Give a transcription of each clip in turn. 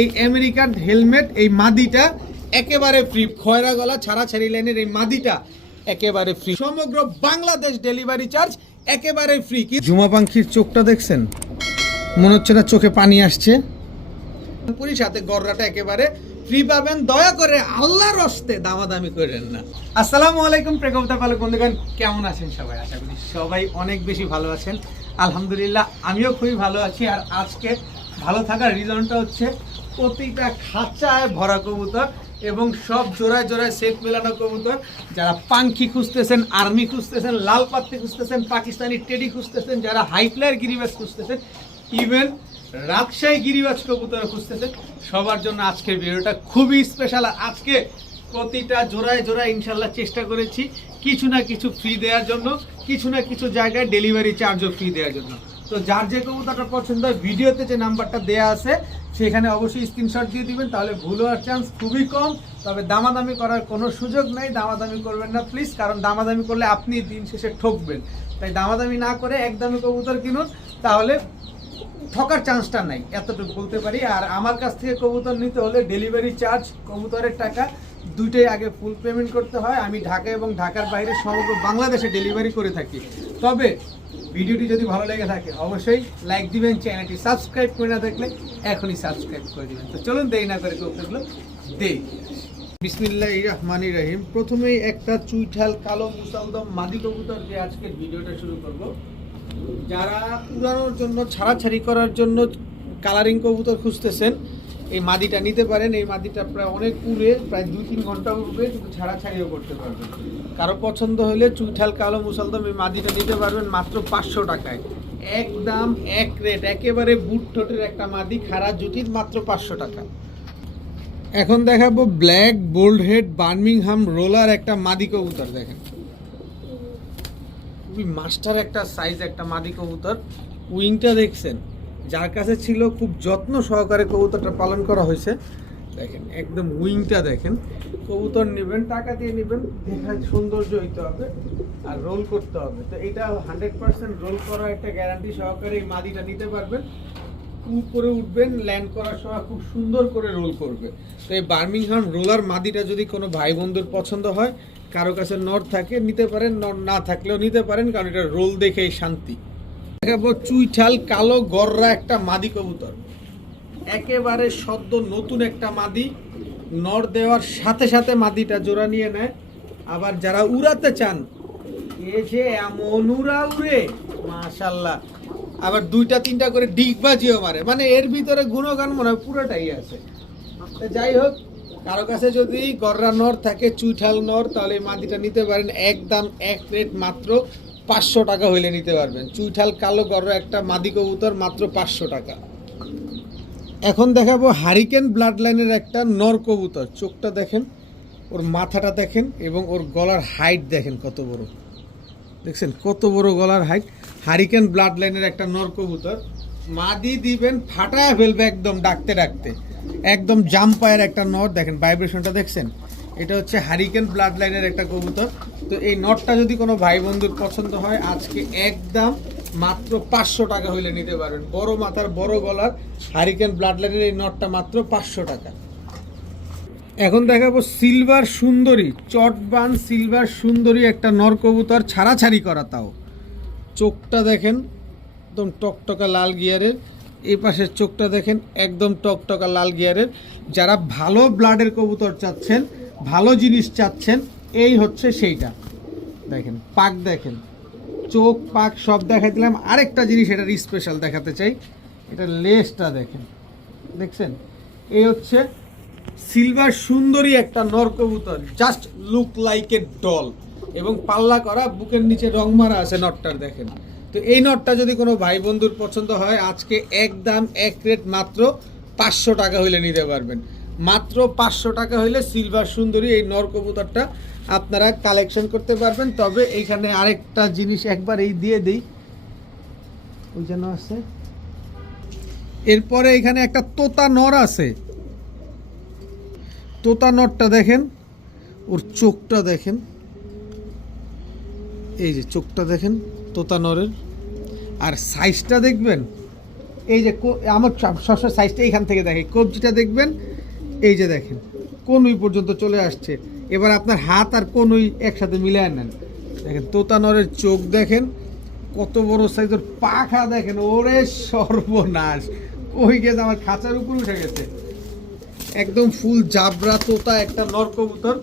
এই American helmet এই মাদিটা একেবারে ফ্রি, খয়রা গলা ছাড়াছাড়ি লাইনের এই মাদিটা একেবারে ফ্রি, সমগ্র বাংলাদেশ ডেলিভারি চার্জ একেবারে ফ্রি। কি ঝুমা পাখির চোখটা দেখছেন, মনে হচ্ছে না চোখে পানি আসছে। পুরি সাথে গররাটা একেবারে ফ্রি পাবেন। দয়া করে আল্লাহর হস্তে দামাদামি করেন না। আসসালামু আলাইকুম প্রেক্ষকতা পালক বন্ধুগণ, কেমন আছেন সবাই? আশা করি সবাই অনেক বেশি ভালো আছেন। আলহামদুলিল্লাহ আমিও খুবই ভালো আছি। আর আজকে ভালো থাকার রিজনটা হচ্ছে প্রতিটা খাঁচায় ভরা কবুতর এবং সব জোড়ায় জোড়ায় সেট মেলানো কবুতর। যারা পাঙ্খি খুঁজতেছেন, আর্মি খুঁজতেছেন, লাল পাত্তি খুঁজতেছেন, পাকিস্তানি টেডি খুঁজতেছেন, যারা হাইফ্লায়ার গিরিবাজ খুঁজতেছেন, ইভেন রাজশাহী গিরিবাজ কবুতর খুঁজতেছেন, সবার জন্য আজকের ভিডিওটা খুবই স্পেশাল। আর আজকে প্রতিটা জোড়ায় জোড়ায় ইনশাল্লাহ চেষ্টা করেছি কিছু না কিছু ফ্রি দেওয়ার জন্য, কিছু না কিছু জায়গায় ডেলিভারি চার্জও ফ্রি দেওয়ার জন্য। তো যার যে কবুতরটা পছন্দ হয় ভিডিওতে যে নাম্বারটা দেওয়া আছে সেখানে অবশ্যই স্ক্রিনশট দিয়ে দিবেন, তাহলে ভুল হওয়ার চান্স খুবই কম। তবে দামাদামি করার কোনো সুযোগ নেই, দামাদামি করবেন না প্লিজ, কারণ দামাদামি করলে আপনি দিন শেষে ঠকবেন। তাই দামাদামি না করে একদমই কবুতর কিনুন, তাহলে ঠকার চান্সটা নাই, এতটুকু বলতে পারি। আর আমার কাছ থেকে কবুতর নিতে হলে ডেলিভারি চার্জ, কবুতরের টাকা দুইটাই আগে ফুল পেমেন্ট করতে হয়। আমি ঢাকা এবং ঢাকার বাইরে সমগ্র বাংলাদেশে ডেলিভারি করে থাকি। তবে ভিডিওটি যদি ভালো লেগে থাকে অবশ্যই লাইক দিবেন, চ্যানেলটি সাবস্ক্রাইব করে না দেখলে এখনই সাবস্ক্রাইব করে দিবেন। তো চলুন দেরি না করে কবুতরগুলো দেই। বিসমিল্লাহির রহমানির রহিম। প্রথমেই একটা চুইঠাল কালো মুসালদম মাদি কবুতর দিয়ে আজকের ভিডিওটা শুরু করব। যারা উড়ানোর জন্য, ছাড়াছাড়ি করার জন্য কালারিং কবুতর খুঁজতেছেন, এই মাদিটা নিতে পারেন। এই মাদিটা প্রায় অনেক উড়ে, প্রায় 2-3 ঘন্টা উড়বে, কিন্তু ছাড়াছাড়িও করতে পারবেন। কারো পছন্দ হলে চুইঠাল কালো মুসালদম এই মাদিটা নিতে পারবেন মাত্র 500 টাকায়। একদম এক রেট, একেবারে বুট ঠোঁটের একটা মাদি, খাড়া জুটির, মাত্র 500 টাকা। এখন দেখাবো black bold head Birmingham roller একটা মাদি কবুতর। দেখেন খুবই মাস্টার একটা সাইজ একটা মাদি কবুতর। উইংটা দেখছেন, যার কাছে ছিল খুব যত্ন সহকারে কবুতরটা পালন করা হয়েছে। দেখেন একদম উইংটা দেখেন। কবুতর নেবেন, টাকা দিয়ে নেবেন, দেখার সৌন্দর্য হইতে হবে আর রোল করতে হবে। তো এটা 100% রোল করা একটা গ্যারান্টি সহকারে এই মাদিটা নিতে পারবেন। উপরে উঠবেন, ল্যান্ড করার সময় খুব সুন্দর করে রোল করবে। তো এই বার্মিংহাম রোলার মাদিটা যদি কোনো ভাই বন্ধুর পছন্দ হয়, কারো কাছে নট থাকে নিতে পারেন, নট না থাকলেও নিতে পারেন, কারণ এটা রোল দেখেই শান্তি। দেখাবো চুইঠাল কালো গররা একটা মাদি কবুতর, একেবারে সদ্য নতুন একটা মাদি। নর দেওয়ার সাথে সাথে মাদিটা জোড়া নিয়ে নেয়। আবার যারা উড়াতে চান, এ যে এমন উড়া উড়ে মাশাল্লাহ, আবার 2-3টা করে ডিগবাজিও মারে, মানে এর ভিতরে গুণগান মনে হয় পুরোটাই আছে। যাই হোক, কারো কাছে যদি গররা নর থাকে, চুইঠাল নর, তাহলে এই মাদিটা নিতে পারেন। একদম এক রেট, মাত্র 500 টাকা হইলে নিতে পারবেন। চুইঠাল কালো গররা একটা মাদি কবুতর, মাত্র 500 টাকা। এখন দেখাবো হারিকেন ব্লাড লাইনের একটা নর কবুতর। চোখটা দেখেন, ওর মাথাটা দেখেন এবং ওর গলার হাইট দেখেন কত বড়। দেখছেন কত বড় গলার হাইট। হারিকেন ব্লাড লাইনের একটা নর কবুতর, মাদি দিবেন ফাটায় ফেলবে একদম ডাকতে ডাকতে। একদম জাম্পায়ের একটা নর, দেখেন ভাইব্রেশনটা দেখছেন। এটা হচ্ছে হারিকেন ব্লাড লাইনের একটা কবুতর। তো এই নটটা যদি কোনো ভাই বন্ধুর পছন্দ হয়, আজকে একদম মাত্র 500 টাকা হইলে নিতে পারবেন। বড় মাথার বড় গলার হারিকেন ব্লাড লাইনের এই নটটা মাত্র 500 টাকা। এখন দেখাবো সিলভার সুন্দরী, চটবান সিলভার সুন্দরী একটা নর কবুতর, ছাড়াছাড়ি করা। তাও চোখটা দেখেন একদম টকটকা লাল গিয়ারের। এই পাশের চোখটা দেখেন একদম টকটকা লাল গিয়ারের। যারা ভালো ব্লাডের কবুতর চাচ্ছেন, ভালো জিনিস চাচ্ছেন, এই হচ্ছে সেইটা। দেখেন পাক দেখেন, চোখ পাক সব দেখাই দিলাম। আরেকটা জিনিস এটার স্পেশাল দেখাতে চাই, এটা লেজটা দেখেন, দেখছেন। এই হচ্ছে সিলভার সুন্দরী একটা নর কবুতর, just look like a doll, এবং পাল্লা করা, বুকের নিচে রং মারা আছে নটটার দেখেন। তো এই নটটা যদি কোনো ভাই বন্ধুর পছন্দ হয়, আজকে একদম এক রেট, মাত্র 500 টাকা হইলে নিতে পারবেন। মাত্র 500 টাকা হইলে সিলভার সুন্দরী এই নর কবুতরটা আপনারা কালেকশন করতে পারবেন। তবে এইখানে আরেকটা জিনিস একবার এই দিয়ে দিই, ওই যেন আছে। এরপরে এখানে একটা তোতা নর আছে। তোতা নটটা দেখেন, ওর চোখটা দেখেন, এই যে চোখটা দেখেন তোতা নরের, আর সাইজটা দেখবেন এই যে আমার সবসময় সাইজটা এইখান থেকে দেখে, কবজিটা দেখবেন, এই যে দেখেন কনুই পর্যন্ত চলে আসছে। এবার আপনার হাত আর কনুই একসাথে মিলিয়ে নেন, দেখেন তোতা নরের চোখ দেখেন কত বড় সাইজের, পাখা দেখেন, ওরে সর্বনাশ, কই গেছে আমার খাঁচার উপর উঠে গেছে। একদম ফুল জাবরা তোতা একটা নর কবুতর,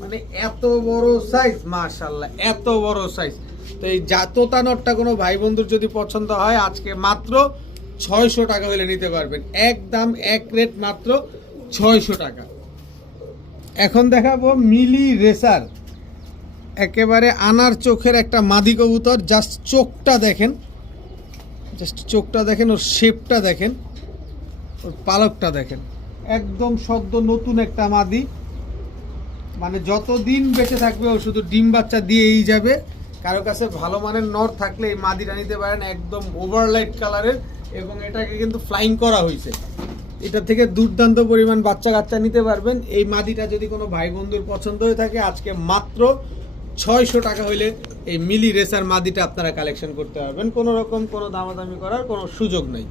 মানে এত বড় সাইজ, মাশাআল্লাহ এত বড় সাইজ। তো এই তোতা নরটা কোনো ভাই বন্ধুর যদি পছন্দ হয় আজকে মাত্র 600 টাকা হলে নিতে পারবেন, একদম এক রেট মাত্র 600 টাকা। এখন দেখাবো মিলি রেসার, একেবারে আনার চোখের একটা মাদি কবুতর। জাস্ট চোখটা দেখেন, জাস্ট চোখটা দেখেন, ওর শেপটা দেখেন, ওর পালকটা দেখেন, একদম সদ্য নতুন একটা মাদি, মানে যতদিন বেঁচে থাকবে ও শুধু ডিম বাচ্চা দিয়েই যাবে। কারো কাছে ভালো মানের নর থাকলে এই মাদিটা নিতে পারেন, একদম ওভারলাইট কালারের, এবং এটাকে কিন্তু ফ্লাইং করা হয়েছে। এটা থেকে দুর্দান্ত পরিমাণ বাচ্চা কাচ্চা নিতে পারবেন। এই মাদিটা যদি কোনো ভাই বন্ধুর পছন্দ হয়ে থাকে আজকে মাত্র 600 টাকা হইলে এই মিলি রেসার মাদিটা আপনারা কালেকশন করতে পারবেন, কোনো রকম কোনো দামাদামি করার কোনো সুযোগ নেই।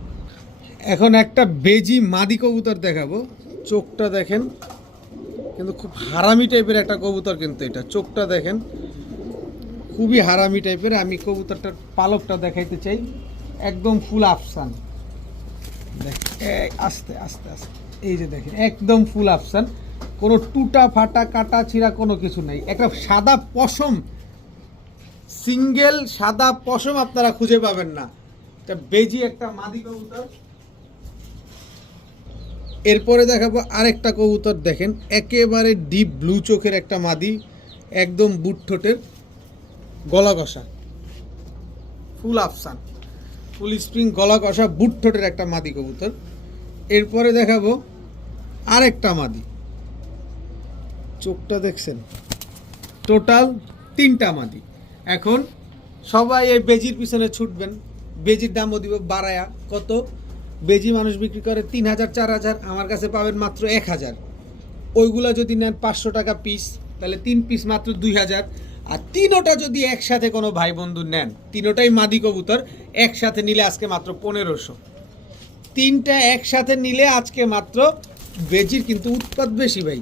এখন একটা বেজি মাদি কবুতর দেখাবো, চোখটা দেখেন, কিন্তু খুব হারামি টাইপের একটা কবুতর, কিন্তু এটা চোখটা দেখেন খুবই হারামি টাইপের। আমি কবুতরটার পালকটা দেখাইতে চাই, একদম ফুল আফসান, আস্তে আস্তে আস্তে, এই যে দেখেন একদম ফুল আফসান, কোনো টুটা ফাটা কাটা ছিঁড়া কোনো কিছু নাই। একটা সাদা পশম, সিঙ্গেল সাদা পশম আপনারা খুঁজে পাবেন না, এটা বেজি একটা মাদি কবুতর। এরপরে দেখাবো আরেকটা কবুতর, দেখেন একেবারে ডিপ ব্লু চোখের একটা মাদি, একদম বুট ঠোঁটের, গলা কষা, ফুল আফসান, ফুল স্প্রিং গলা কষা, বুট ঠোঁটের একটা মাদি কবুতর। এরপরে দেখাবো আরেকটা মাদি, চোখটা দেখছেন, টোটাল 3টা মাদি। এখন সবাই এই বেজির পিছনে ছুটবেন, বেজির দামও দিব বাড়ায়া। কত? বেজি মানুষ বিক্রি করে 3000 4000, আমার কাছে পাবেন মাত্র 1000। ওইগুলা যদি নেন 500 টাকা পিস, তাহলে 3 পিস মাত্র 2000। আর তিনোটা যদি একসাথে কোনো ভাই বন্ধু নেন, তিনোটাই মাদি কবুতর, একসাথে নিলে আজকে মাত্র 1500। 3টা একসাথে নিলে আজকে মাত্র, বেজির কিন্তু উৎপাদ বেশি ভাই,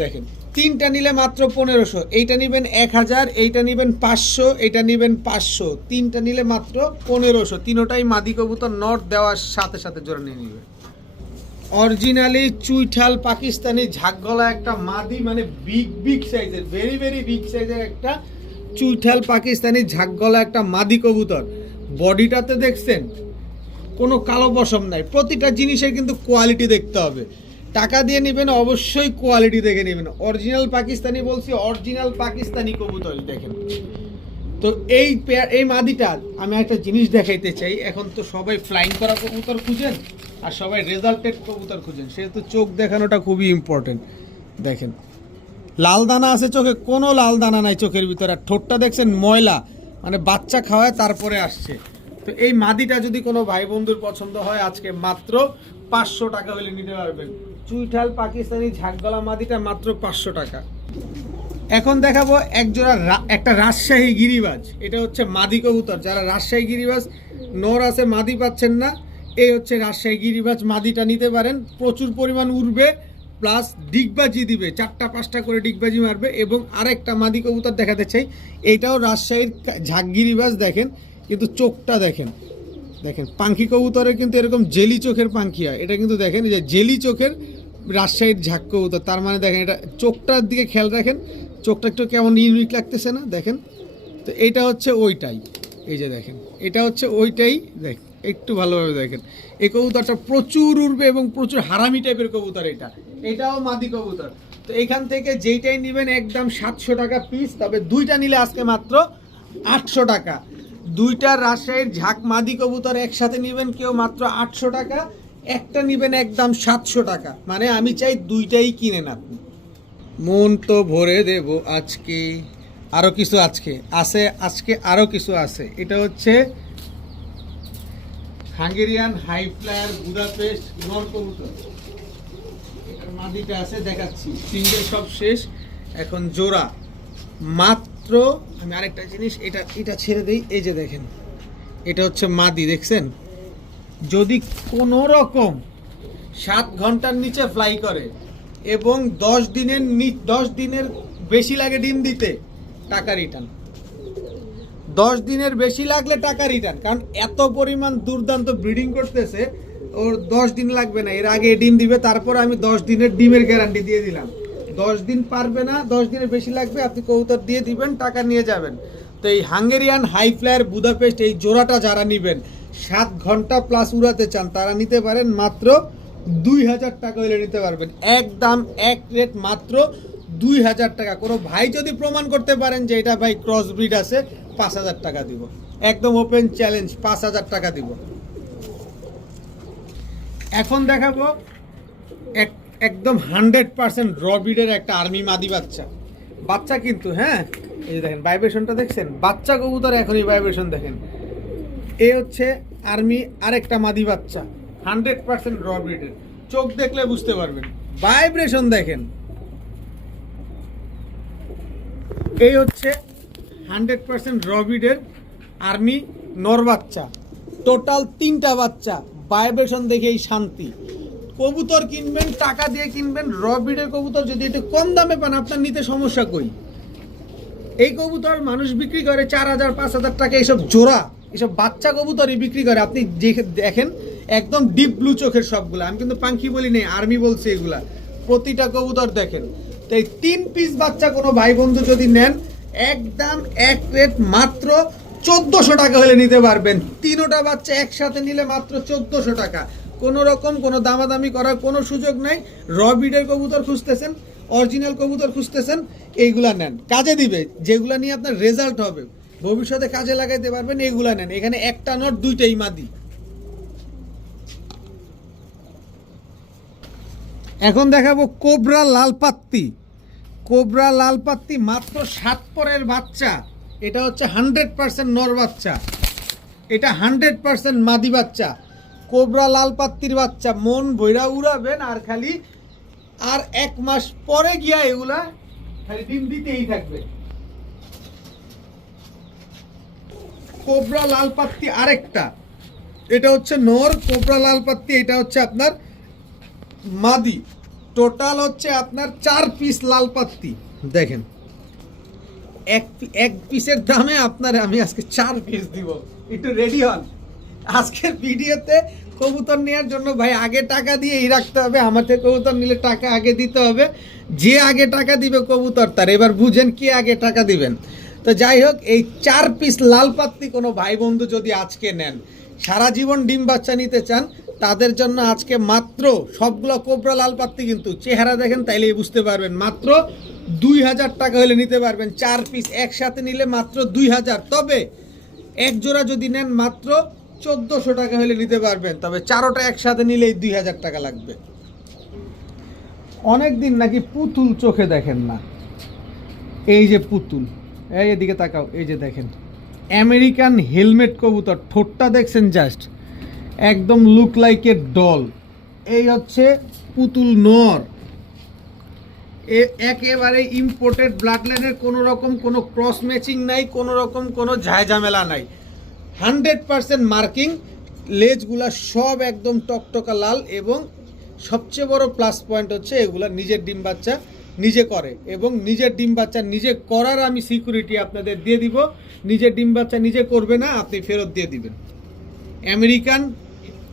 দেখেন 3টা নিলে মাত্র 1500, এইটা নেবেন 1000, এইটা নেবেন 500, এইটা নেবেন 500, 3টা নিলে মাত্র 1500। তিনোটাই মাদি কবুতর, নর দেওয়ার সাথে সাথে জোড়া নিয়ে নেবে। অরিজিনালি চুইঠাল পাকিস্তানি ঝাঁকগলা একটা মাদি, মানে বিগ সাইজের, ভেরি ভেরি বিগ সাইজের একটা চুইঠাল পাকিস্তানি ঝাঁকগলা একটা মাদি কবুতর। বডিটাতে দেখছেন কোনো কালো পশম নাই, প্রতিটা জিনিসের কিন্তু কোয়ালিটি দেখতে হবে। টাকা দিয়ে নেবেন অবশ্যই কোয়ালিটি দেখে নেবেন, অরিজিনাল পাকিস্তানি বলছি, অরিজিনাল পাকিস্তানি কবুতর দেখেন। তো এই মাদিটার আমি একটা জিনিস দেখাইতে চাই। এখন তো সবাই ফ্লাইং করা কবুতর খুঁজেন আর সবাই রেজাল্টেড কবুতর খুঁজেন, সেহেতু চোখ দেখানোটা খুবই ইম্পর্টেন্ট। দেখেন লাল দানা আছে চোখে, কোনো লাল দানা নাই চোখের ভিতরে, আর ঠোঁটটা দেখছেন ময়লা, মানে বাচ্চা খাওয়ায় তারপরে আসছে। তো এই মাদিটা যদি কোনো ভাই বন্ধুর পছন্দ হয় আজকে মাত্র 500 টাকা হলে নিতে পারবেন। চুইঠাল পাকিস্তানি ঝাঁকগলা মাদিটা মাত্র 500 টাকা। এখন দেখাবো একটা রাজশাহী গিরিবাজ, এটা হচ্ছে মাদি কবুতর। যারা রাজশাহী গিরিবাজ নর আছে মাদি পাচ্ছেন না, এই হচ্ছে রাজশাহী গিরিবাজ, মাদিটা নিতে পারেন। প্রচুর পরিমাণ উড়বে, প্লাস ডিগবাজি দিবে, 4টা 5টা করে ডিগবাজি মারবে। এবং আরেকটা মাদি কবুতর দেখাতে চাই, এইটাও রাজশাহীর ঝাঁক গিরিবাজ, দেখেন কিন্তু চোখটা দেখেন, দেখেন পাঙ্খি কবুতরের কিন্তু এরকম জেলি চোখের পাঙ্খি হয়, এটা কিন্তু দেখেন যে জেলি চোখের রাজশাহীর ঝাঁক কবুতর। তার মানে দেখেন এটা চোখটার দিকে খেয়াল রাখেন, চোখটা একটু কেমন ইউনিক লাগতেছে না, দেখেন। তো এইটা হচ্ছে ওইটাই, এই যে দেখেন এটা হচ্ছে ওইটাই, দেখ একটু ভালোভাবে দেখেন। এই কবুতরটা প্রচুর উড়বে এবং প্রচুর হারামি টাইপের কবুতর, এটাও মাদি কবুতর। তো এইখান থেকে যেইটাই নেবেন একদম 700 টাকা পিস, তবে 2টা নিলে আজকে মাত্র 800 টাকা। 2টা রাজশাহীর ঝাঁক মাদি কবুতর একসাথে নেবেন কেউ মাত্র 800 টাকা, একটা নেবেন একদম 700 টাকা। মানে আমি চাই 2টাই কিনেন আপনি। মন তো ভরে দেব আজকে, আরও কিছু আজকে আরও কিছু আছে। এটা হচ্ছে হাঙ্গেরিয়ান হাই ফ্লায়ার বুদাপেস্ট নর কবুতর, এটার মাদিটা আছে দেখাচ্ছি, সিঙ্গেল সব শেষ, এখন জোড়া মাত্র। আমি আরেকটা জিনিস এটা ছেড়ে দিই, এই যে দেখেন এটা হচ্ছে মাদি, দেখছেন যদি কোনো রকম 7 ঘন্টার নিচে ফ্লাই করে এবং 10 দিনের বেশি লাগে ডিম দিতে, টাকা রিটার্ন। 10 দিনের বেশি লাগলে টাকা রিটার্ন, কারণ এত পরিমাণ দুর্দান্ত ব্রিডিং করতেছে, ওর 10 দিন লাগবে না, এর আগে ডিম দিবে। তারপর আমি 10 দিনের ডিমের গ্যারান্টি দিয়ে দিলাম। 10 দিন পারবে না, 10 দিনের বেশি লাগবে, আপনি কবুতর দিয়ে দিবেন, টাকা নিয়ে যাবেন। তো এই হাঙ্গেরিয়ান হাই ফ্লায়ার বুদাপেস্ট এই জোড়াটা যারা নেবেন, 7 ঘন্টা প্লাস উড়াতে চান, তারা নিতে পারেন মাত্র 2000 টাকা হলে নিতে পারবেন। একদম এক রেট মাত্র 2000 টাকা। কোনো ভাই যদি প্রমাণ করতে পারেন যে এটা ভাই ক্রস ব্রিড আছে, 5000 টাকা দিব। একদম ওপেন চ্যালেঞ্জ, 5000 টাকা দিব। এখন দেখাবো একদম 100% র ব্রিডের একটা আর্মি মাদি বাচ্চা। বাচ্চা কিন্তু, হ্যাঁ, এই যে দেখেন ভাইব্রেশনটা দেখছেন, বাচ্চা কবুতর এখনই ভাইব্রেশন দেখেন। এ হচ্ছে আর্মি আরেকটা মাদি বাচ্চা, 100% র ব্রিডের। চোখ দেখলে বুঝতে পারবেন, ভাইব্রেশন দেখেন। এই হচ্ছে 100% র ব্রিডের আর্মি নর বাচ্চা। টোটাল 3টা বাচ্চা, ভাইব্রেশন দেখেই শান্তি। কবুতর কিনবেন, টাকা দিয়ে কিনবেন, র ব্রিডের কবুতর যদি একটু কম দামে পান, আপনার নিতে সমস্যা কই? এই কবুতর মানুষ বিক্রি করে 4000 5000 টাকা, এইসব জোড়া, এসব বাচ্চা কবুতরই বিক্রি করে। আপনি দেখেন একদম ডিপ ব্লু চোখের সবগুলো, আমি কিন্তু পাঙ্খি বলি নেই, আর্মি বলছি এগুলা। প্রতিটা কবুতর দেখেন। তো এই 3 পিস বাচ্চা কোনো ভাই বন্ধু যদি নেন, একদম এক রেট মাত্র 1400 টাকা হলে নিতে পারবেন। 3টা বাচ্চা একসাথে নিলে মাত্র 1400 টাকা। কোনো রকম কোনো দামাদামি করার কোনো সুযোগ নাই। র ব্রিডের কবুতর খুঁজতেছেন, অরিজিনাল কবুতর খুঁজতেছেন, এইগুলা নেন, কাজে দিবে, যেগুলা নিয়ে আপনার রেজাল্ট হবে, ভবিষ্যতে কাজে লাগাইতে পারবেন, এইগুলা নেন। এখানে একটা নট, 2টাই মাদি। এখন দেখাবো কোবরা লালপাত্তি। কোবরা লালপাত্তি মাত্র 7 পরের বাচ্চা। এটা হচ্ছে 100% নর বাচ্চা, এটা 100% মাদি বাচ্চা। কোবরা লালপাত্তির বাচ্চা, মন ভৈরা উড়াবেন। আর খালি আর 1 মাস পরে গিয়া এগুলা খালি ডিম দিতেই থাকবে। কোবরা লালপাত্তি আরেকটা, এটা হচ্ছে নর কোবরা লালপাত্তি, এটা হচ্ছে আপনার মাদি। টোটাল হচ্ছে আপনার 4 পিস লালপাত্তি। দেখেন এক পিসের দামে আপনার আমি আজকে 4 পিস দিব, একটু রেডি হন। আজকের ভিডিওতে কবুতর নেওয়ার জন্য ভাই আগে টাকা দিয়েই রাখতে হবে। আমার থেকে কবুতর নিলে টাকা আগে দিতে হবে। যে আগে টাকা দিবে কবুতর তার। এবার বুঝেন কে আগে টাকা দিবেন। তো যাই হোক, এই 4 পিস লালপাত্তি কোনো ভাই বন্ধু যদি আজকে নেন, সারা জীবন ডিম বাচ্চা নিতে চান, তাদের জন্য আজকে মাত্র, সবগুলো কোবরা লালপাত্তি কিন্তু চেহারা দেখেন তাইলেই বুঝতে পারবেন, মাত্র 2000 টাকা হলে নিতে পারবেন। 4 পিস একসাথে নিলে মাত্র 2000। তবে এক জোড়া যদি নেন মাত্র 1400 টাকা হলে নিতে পারবেন। তবে 4টা একসাথে নিলেই 2000 টাকা লাগবে। অনেক দিন নাকি পুতুল চোখে দেখেন না। এই যে পুতুল, এই এদিকে তাকাও, এই যে দেখেন আমেরিকান হেলমেট কবুতর, ঠোঁটটা দেখছেন জাস্ট একদম লুক লাইক এ ডল। এই হচ্ছে পুতুল নর, একেবারে ইম্পোর্টেড ব্লাড লাইনের, কোনো রকম কোনো ক্রস ম্যাচিং নাই, কোনো রকম কোনো ঝামেলা নাই। 100% মার্কিং, লেজগুলা সব একদম টকটকা লাল। এবং সবচেয়ে বড় প্লাস পয়েন্ট হচ্ছে এগুলা নিজের ডিম বাচ্চা নিজে করে, এবং নিজের ডিম বাচ্চা নিজে করার আমি সিকিউরিটি আপনাদের দিয়ে দিব। নিজের ডিম বাচ্চা নিজে করবে না, আপনি ফেরত দিয়ে দিবেন। আমেরিকান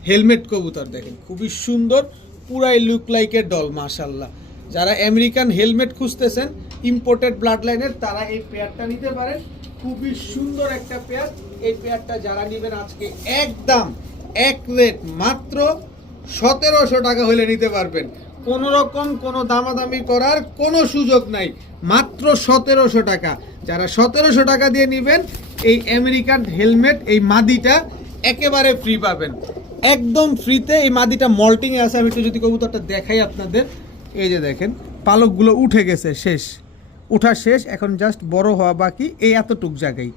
হেলমেট কবুতর দেখেন, খুবই সুন্দর, পুরাই লুক লাইক এ ডল, মাশাল্লাহ। যারা আমেরিকান হেলমেট খুঁজতেছেন ইম্পোর্টেড ব্লাড লাইনের, তারা এই পেয়ারটা নিতে পারেন। খুবই সুন্দর একটা পেয়ার। এই পেয়ারটা যারা নেবেন আজকে একদম এক রেট মাত্র 1700 টাকা হলে নিতে পারবেন। কোনো রকম কোনো দামাদামি করার কোনো সুযোগ নাই, মাত্র 1700 টাকা। যারা 1700 টাকা দিয়ে নেবেন এই আমেরিকান হেলমেট, এই মাদিটা একেবারে ফ্রি পাবেন, একদম ফ্রিতে। এই মাদিটা মল্টিংয়ে আছে। আমি একটু যদি কবুতরটা দেখাই আপনাদের, এই যে দেখেন পালকগুলো উঠে গেছে, শেষ, উঠা শেষ, এখন জাস্ট বড় হওয়া বাকি, এই এতটুক জায়গায়।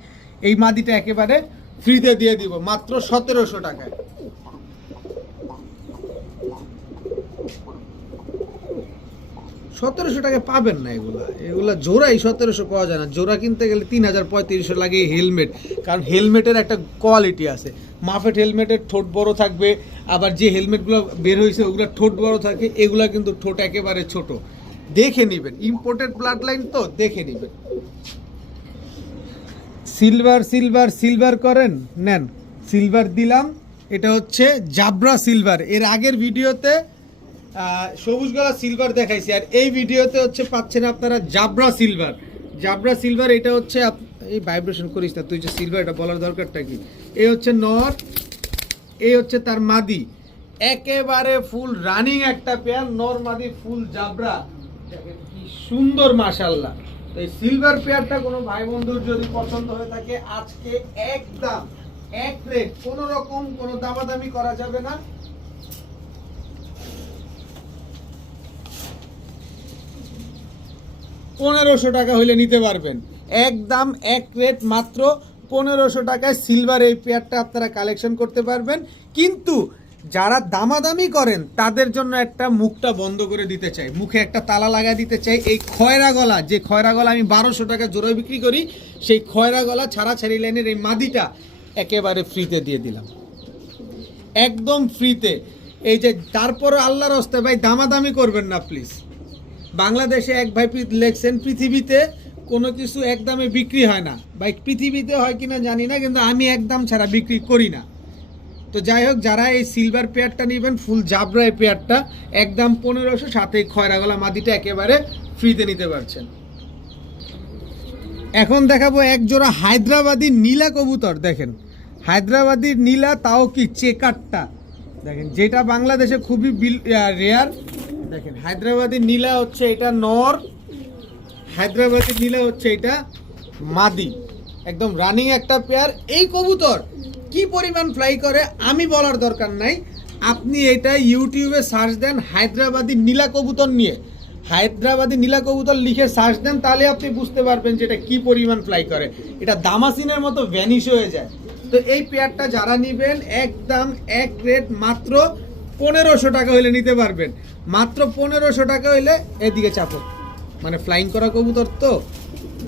এই মাদিটা একেবারে ফ্রিতে দিয়ে দিব মাত্র 1700 টাকায়। 1700 টাকা পাবেন না। এগুলা জোড়াই 1700 পাওয়া যায় না। জোড়া কিনতে গেলে 3000-3500 লাগে হেলমেট, কারণ হেলমেটের একটা কোয়ালিটি আছে। মাফেট হেলমেটের ঠোঁট বড় থাকবে, আবার যে হেলমেটগুলো বের হয়েছে ওগুলো ঠোঁট বড় থাকে, এগুলা কিন্তু ঠোঁট একেবারে ছোট। দেখে নেবেন, ইম্পোর্টেড ব্লাড লাইন তো দেখে নেবেন। সিলভার সিলভার সিলভার করেন, নেন সিলভার দিলাম। এটা হচ্ছে জাবরা সিলভার। এর আগের ভিডিওতে সবুজ গলা সিলভার দেখাইছি, আর এই ভিডিওতে হচ্ছে পাচ্ছেন আপনারা জাবরা সিলভার। জাবরা সিলভার এটা হচ্ছে এই ভাইব্রেশন করিস না তুই, যে সিলভার এটা বলার দরকারটা কি। এই হচ্ছে নর, এই হচ্ছে তার মাদি, একেবারে ফুল রানিং একটা পেয়ার, নর মাদি ফুল জাবরা। দেখেন কি সুন্দর মাশাআল্লাহ। তো এই সিলভার পেয়ারটা কোনো ভাই বন্ধুর যদি পছন্দ হয়ে থাকে, আজকে একদম এক রেট, কোনো রকম কোনো দামাদামি করা যাবে না। $1500 হইলে নিতে পারবেন, একদম এক রেট, মাত্র 1500 টাকায় সিলভার এই পেয়ারটা আপনারা কালেকশন করতে পারবেন। কিন্তু যারা দামাদামি করেন তাদের জন্য একটা মুখটা বন্ধ করে দিতে চাই, মুখে একটা তালা লাগা দিতে চাই। এই খয়রা গলা, যে খয়রা গলা আমি 1200 টাকা জোড়ায় বিক্রি করি, সেই খয়রা গলা ছাড়াছাড়ি লাইনের এই মাদিটা একেবারে ফ্রিতে দিয়ে দিলাম, একদম ফ্রিতে। এই যে তারপরে আল্লাহর হস্তে ভাই দামাদামি করবেন না প্লিজ। বাংলাদেশে এক ভাই লেখছেন পৃথিবীতে কোনো কিছু একদমে বিক্রি হয় না। ভাই পৃথিবীতে হয় কিনা জানি না, কিন্তু আমি একদম ছাড়া বিক্রি করি না। তো যাই হোক, যারা এই সিলভার পেয়ারটা নেবেন, ফুল জাবরা এই পেয়ারটা একদম 1500, সাথে খয়রা গলা মাদিটা একেবারে ফ্রিতে নিতে পারছেন। এখন দেখাবো এক জোড়া হায়দ্রাবাদী নীলা কবুতর। দেখেন হায়দ্রাবাদীর নীলা, তাও কি চেকারটা দেখেন, যেটা বাংলাদেশে খুবই রেয়ার। দেখেন হায়দ্রাবাদী নীলা হচ্ছে এটা নর, হায়দ্রাবাদী নীলা হচ্ছে এটা মাদি, একদম রানিং একটা পেয়ার। এই কবুতর কি পরিমাণ ফ্লাই করে আমি বলার দরকার নাই, আপনি এটা ইউটিউবে সার্চ দেন হায়দ্রাবাদী নীলা কবুতর নিয়ে, হায়দ্রাবাদী নীলা কবুতর লিখে সার্চ দেন, তাহলে আপনি বুঝতে পারবেন যে এটা কি পরিমাণ ফ্লাই করে। এটা দামাসিনের মতো ভ্যানিশ হয়ে যায়। তো এই পেয়ারটা যারা নেবেন একদম এক রেট, মাত্র 1500 টাকা হইলে নিতে পারবেন, মাত্র 1500 টাকা হইলে। এদিকে চাপো, মানে ফ্লাইং করা কবুতর তো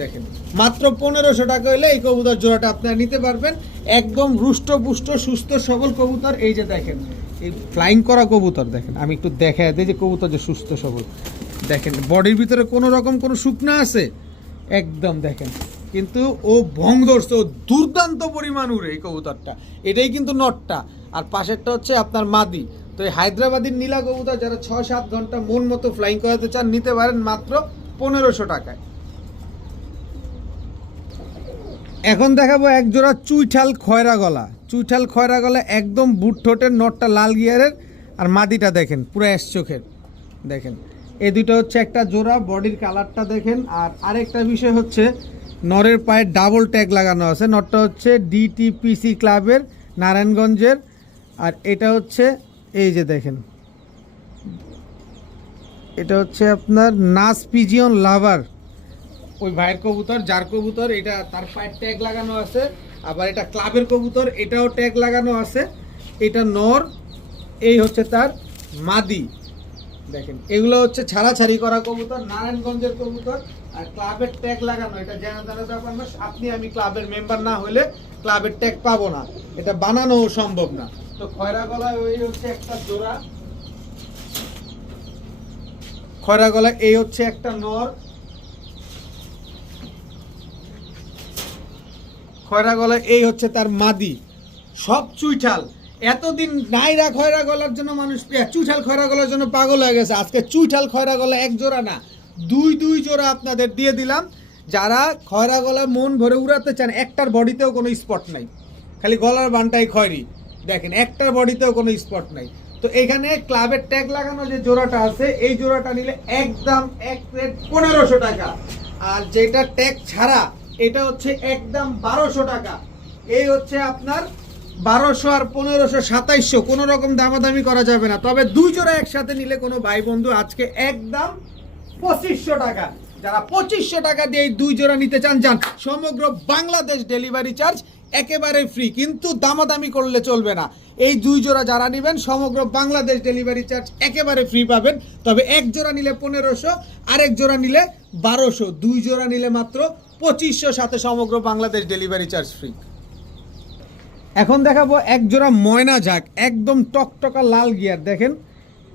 দেখেন, মাত্র 1500 টাকা হইলে এই কবুতর জোড়াটা আপনারা নিতে পারবেন। একদম রুষ্টপুষ্ট সুস্থ সবল কবুতর। এই যে দেখেন এই ফ্লাইং করা কবুতর, দেখেন আমি একটু দেখাই দিই যে কবুতর যে সুস্থ সবল। দেখেন বডির ভিতরে কোনো রকম কোনো শুকনা আছে একদম, দেখেন কিন্তু ও ভং ধরছে, ও দুর্দান্ত পরিমাণ উড়ে এই কবুতরটা। এটাই কিন্তু নটটা, আর পাশেরটা হচ্ছে আপনার মাদি। তো এই হায়দ্রাবাদীর নীলা কবুতর যারা 6-7 ঘন্টা মন মতো ফ্লাইং করাতে চান, নিতে পারেন মাত্র 1500 টাকায়। এখন দেখাবো এক জোড়া চুইঠাল খয়রা গলা। চুইঠাল খয়রা গলা একদম বুট ঠোঁটের, নটটা লাল গিয়ারের, আর মাদিটা দেখেন পুরো অ্যাশ চোখের। দেখেন এই দুটো হচ্ছে একটা জোড়া, বডির কালারটা দেখেন। আর আরেকটা বিষয় হচ্ছে নরের পায়ে ডাবল ট্যাগ লাগানো আছে। নটটা হচ্ছে ডিটিপিসি ক্লাবের নারায়ণগঞ্জের, আর এটা হচ্ছে এই যে দেখেন, এটা হচ্ছে আপনার নাস পিজিয়ন লাভার, ওই ভাইয়ের কবুতর, যার কবুতর এটা, তার পায়ের ট্যাগ লাগানো আছে। আবার এটা ক্লাবের কবুতর, এটাও ট্যাগ লাগানো আছে। এটা নর, এই হচ্ছে তার মাদি। দেখেন এগুলো হচ্ছে ছাড়াছাড়ি করা কবুতর, নারায়ণগঞ্জের কবুতর, আর ক্লাবের ট্যাগ লাগানো। এটা জানা ব্যাপার না, আপনি আমি ক্লাবের মেম্বার না হলে ক্লাবের ট্যাগ পাবো না, এটা বানানো সম্ভব না। তো খয়রা গলায় ওই হচ্ছে একটা জোড়া, খয়রা গলায় এই হচ্ছে একটা নর, খয়রা গলায় এই হচ্ছে তার মাদি। সব চুইঠাল। এতদিন নাইরা খয়রা গলার জন্য মানুষ চুইঠাল খয়রা গলার জন্য পাগল হয়ে গেছে। আজকে চুইঠাল খয়রা গলা এক জোড়া না, দুই জোড়া আপনাদের দিয়ে দিলাম। যারা খয়রা গলায় মন ভরে উড়াতে চান, একটার বডিতেও কোনো স্পট নাই, খালি গলার বানটাই খয়রি। দেখেন একটার বডিতেও কোনো স্পট নাই। তো এখানে ক্লাবের ট্যাগ লাগানো যে জোড়াটা আছে, এই জোড়াটা নিলে একদম এক রেট 1500 টাকা। আর যেটা ট্যাগ ছাড়া এটা হচ্ছে একদম 1200 টাকা। এই হচ্ছে আপনার 1200 আর 1500 2700, কোনো রকম দামাদামি করা যাবে না। তবে দুই জোড়া একসাথে নিলে কোনো ভাই বন্ধু আজকে একদম 2500 টাকা। যারা 2500 টাকা দিয়ে এই দুই জোড়া নিতে চান, যান, সমগ্র বাংলাদেশ ডেলিভারি চার্জ একেবারে ফ্রি, কিন্তু দামাদামি করলে চলবে না। এই 2 জোড়া যারা নেবেন সমগ্র বাংলাদেশ ডেলিভারি চার্জ একেবারে ফ্রি পাবেন। তবে 1 জোড়া নিলে 1500, আরেক জোড়া নিলে 1200, 2 জোড়া নিলে মাত্র 2500, সাথে সমগ্র বাংলাদেশ ডেলিভারি চার্জ ফ্রি। এখন দেখাবো 1 জোড়া ময়না ঝাঁক, একদম টকটকা লাল গিয়ার। দেখেন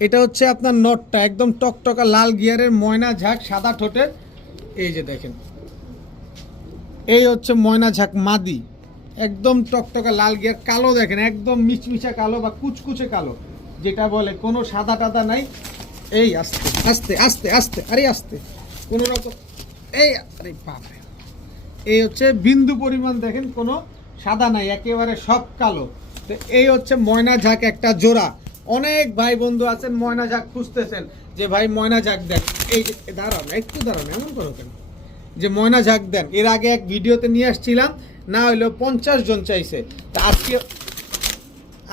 এটা হচ্ছে আপনার নটটা, একদম টকটকা লাল গিয়ারের ময়না ঝাঁক, সাদা ঠোঁটের। এই যে দেখেন, এই হচ্ছে ময়না ঝাঁক মাদি, একদম টকটকা লাল গিয়ার, কালো দেখেন, একদম মিচমিচা কালো বা কুচকুচে কালো যেটা বলে, কোনো সাদা টাদা নাই। এই আস্তে আস্তে আস্তে আস্তে, আরে আস্তে, কোনো রকম, এই আরে বাপরে, এই হচ্ছে বিন্দু পরিমাণ দেখেন কোনো সাদা নাই, একেবারে সব কালো। তো এই হচ্ছে ময়না ঝাঁক একটা জোড়া। অনেক ভাই বন্ধু আছেন ময়না ঝাঁক খুঁজতেছেন, যে ভাই ময়না ঝাঁক দেন। এই যে দাঁড়ান, একটু দাঁড়ান, এমন করো কেন, যে ময়না ঝাঁক দেন। এর আগে এক ভিডিওতে নিয়ে আসছিলাম, না হইলেও 50 জন চাইছে। তা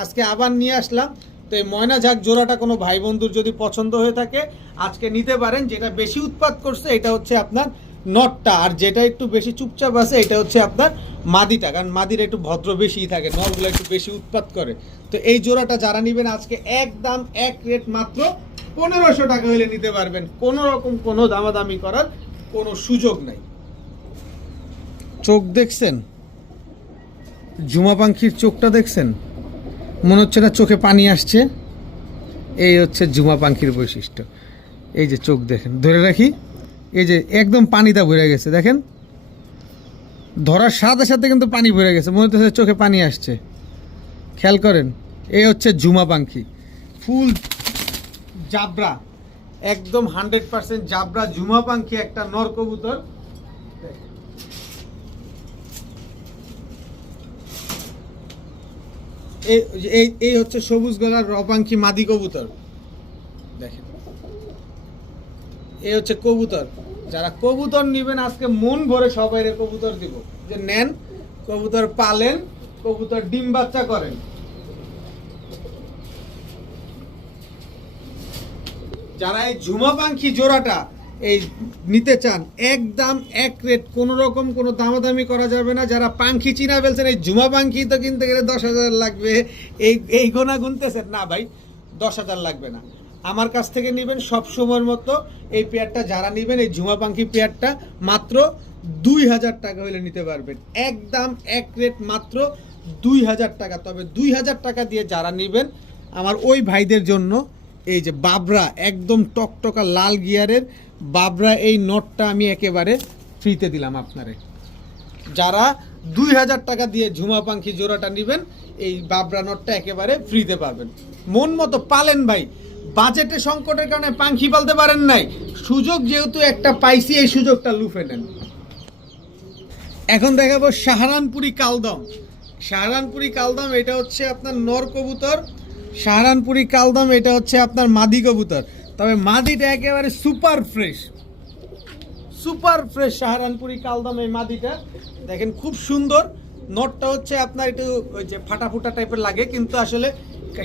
আজকে আবার নিয়ে আসলাম। তো এই ময়না ঝাঁক জোড়াটা কোনো ভাই বন্ধুর যদি পছন্দ হয়ে থাকে আজকে নিতে পারেন। যেটা বেশি উৎপাত করছে এটা হচ্ছে আপনার নটটা, আর যেটা একটু বেশি চুপচাপ আছে এটা হচ্ছে আপনার মাদিটা, কারণ মাদির একটু ভদ্র বেশিই থাকে, নরগুলো একটু বেশি উৎপাত করে। তো এই জোড়াটা যারা নেবেন আজকে একদম এক রেট মাত্র 1500 টাকা হলে নিতে পারবেন। কোনো রকম কোনো দামাদামি করার কোনো সুযোগ নাই। চোখ দেখছেন, জুমা পাখির চোখটা দেখছেন, মনে হচ্ছে না চোখে পানি আসছে। এই হচ্ছে জুমা পাখির বৈশিষ্ট্য। এই যে চোখ দেখেন, ধরে রাখি, এই যে একদম পানিটা ভরে গেছে, দেখেন ধরার সাথে সাথে কিন্তু পানি ভরে গেছে, মনে হচ্ছে চোখে পানি আসছে। খেয়াল করেন, এই হচ্ছে জুমা পাখি, ফুল জাবরা, একদম 100% জাবরা জুমা পাখি, একটা নর কবুতর। এই হচ্ছে সবুজ গলার রপাঙ্খি মাদি কবুতর। দেখেন এই হচ্ছে কবুতর। যারা কবুতর নেবেন আজকে মন ভরে সবাইরে কবুতর দিব, যে নেন কবুতর পালেন, কবুতর ডিম বাচ্চা করেন। যারা এই ঝুমা পাখি জোড়াটা এই নিতে চান একদম এক রেট, কোনো রকম কোনো দামাদামি করা যাবে না। যারা পাখি চিনা ফেলছেন, এই ঝুমা পাখি তো কিনতে গেলে 10,000 লাগবে, এই গোনা গুনতেছেন না ভাই, 10,000 লাগবে না। আমার কাছ থেকে নেবেন সব সময়ের মতো এই পেয়ারটা, যারা নেবেন এই ঝুমা পাখি পেয়ারটা মাত্র 2000 টাকা হলে নিতে পারবেন। একদম এক রেট মাত্র 2000 টাকা। তবে 2000 টাকা দিয়ে যারা নেবেন আমার ওই ভাইদের জন্য এই যে বাবরা, একদম টকটকা লাল গিয়ারের বাবরা, এই নটটা আমি একেবারে ফ্রিতে দিলাম আপনারে। যারা 2000 টাকা দিয়ে ঝুমা পাখি জোড়াটা নেবেন এই বাবরা নটটা একেবারে ফ্রিতে পাবেন। মন মতো পালেন ভাই, বাজেটে সংকটের কারণে পাখি পালতে পারেন নাই, সুযোগ যেহেতু একটা পাইছি এই সুযোগটা লুফে নেন। এখন দেখাবো সাহারানপুরি কালদম। সাহারানপুরি কালদম এটা হচ্ছে আপনার নর কবুতর, সাহারানপুরি কালদম এটা হচ্ছে আপনার মাদি কবুতর। তবে মাদিটা একেবারে সুপার ফ্রেশ, সুপার ফ্রেশ সাহারানপুরি কালদম। এই মাদিটা দেখেন খুব সুন্দর, নটটা হচ্ছে আপনার একটু ওই যে ফাটা ফুটা টাইপের লাগে, কিন্তু আসলে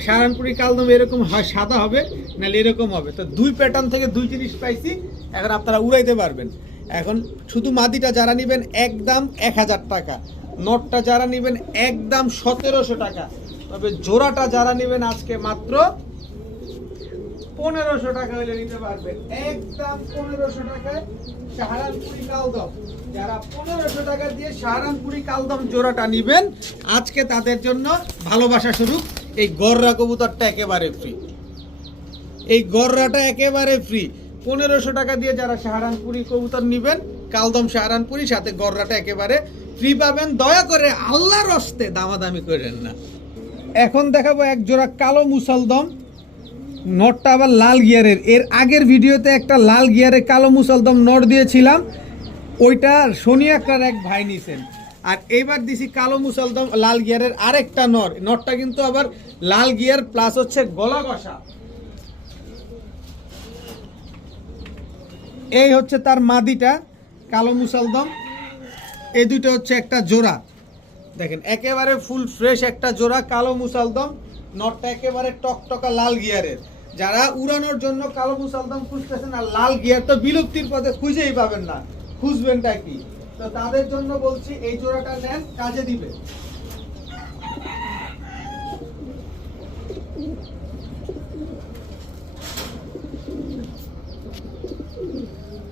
সাহারানপুরি কালদম এরকম হয়, সাদা হবে নাহলে এরকম হবে। তো 2 প্যাটার্ন থেকে 2 জিনিস পাইছি, এখন আপনারা উড়াইতে পারবেন। এখন শুধু মাদিটা যারা নেবেন একদম 1000 টাকা, নটটা যারা নেবেন একদম 1700 টাকা। তবে জোড়াটা যারা নেবেন আজকে মাত্র 1500 টাকা হলে নিতে পারবেন, একদম 1500 টাকায় সাহারানপুরি কালদম। যারা 1500 টাকা দিয়ে সাহারানপুরি কালদম জোড়াটা নেবেন আজকে তাদের জন্য ভালোবাসা স্বরূপ এই গররা কবুতরটা একেবারে ফ্রি, এই গররাটা একেবারে ফ্রি। 1500 টাকা দিয়ে যারা সাহারানপুরি কবুতর নেবেন কালদম সাহারানপুরি, সাথে গররাটা একেবারে ফ্রি পাবেন। দয়া করে আল্লাহর হস্তে দামাদামি করেন না। এখন দেখাবো এক জোড়া কালো মুসলদম, নটটা আবার লাল গিয়ারের। এর আগের ভিডিওতে একটা লাল গিয়ারের কালো মুসলদম নট দিয়েছিলাম, ওইটা সোনিয়াকার এক ভাই নিছেন। আর এইবার দিছি কালো মুসলদম লাল গিয়ারের আরেকটা নটটা কিন্তু আবার লাল গিয়ার প্লাস হচ্ছে গলা কষা। এই হচ্ছে তার মাদিটা কালো মুসলদম, এই দুটো হচ্ছে একটা জোড়া। দেখেন একেবারে ফুল ফ্রেশ একটা জোড়া কালো মুসলদম, নটটা একেবারে টকটকা লাল গিয়ারের। যারা উড়ানোর জন্য কালো মুসলদম খুঁজতেছেন, আর লাল গিয়ার তো বিলুপ্তির পথে, খুঁজেই পাবেন না, খুঁজবেনটা কি, তো তাদের জন্য বলছি এই জোড়াটা নেন, কাজে দিবে।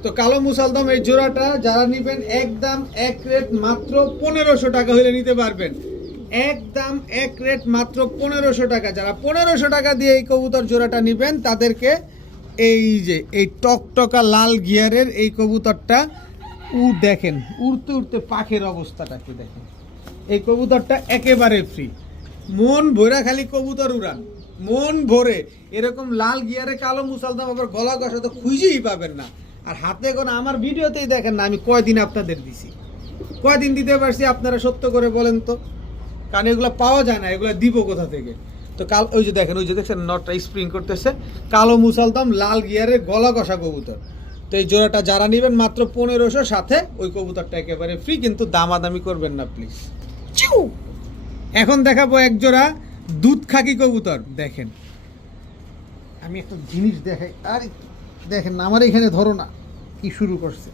তো কালো মুসালদম এই জোড়াটা যারা নিবেন একদম এক রেট মাত্র 1500 টাকা হলে নিতে পারবেন। একদম এক রেট মাত্র 1500 টাকা। যারা 1500 টাকা দিয়ে এই কবুতর জোড়াটা নিবেন তাদেরকে এই যে এই টকটকা লাল গিয়ারের এই কবুতরটা দেখেন উড়তে উড়তে পাখের অবস্থাটাকে দেখেন। এই কবুতরটা একেবারে ফ্রি, মন ভরা খালি কবুতর উড়ান, মন ভরে। এরকম লাল গিয়ারে কালো মুসালদম আবার গলা কষা তো খুঁজেই পাবেন না। আর হাতে কোনো আমার ভিডিওতেই দেখেন না আমি কয়দিন আপনাদের দিছি, কয়দিন দিতে পারছি আপনারা সত্য করে বলেন তো, কারণ এগুলো পাওয়া যায় না, এগুলো দিব কোথা থেকে? তো ওই যে দেখেন, ওই যে দেখছেন নটটা স্প্রিং করতেছে, কালো মুসালদম লাল গিয়ারের গলা কষা কবুতর। তো এই জোড়াটা যারা নেবেন মাত্র 1500, সাথে ওই কবুতরটা একেবারে ফ্রি, কিন্তু দামাদামি করবেন না প্লিজ। এখন দেখাবো এক জোড়া দুধ খাকি কবুতর। দেখেন আমি একটা জিনিস দেখাই, আর দেখেন আমার এখানে ধরো না কি শুরু করছে।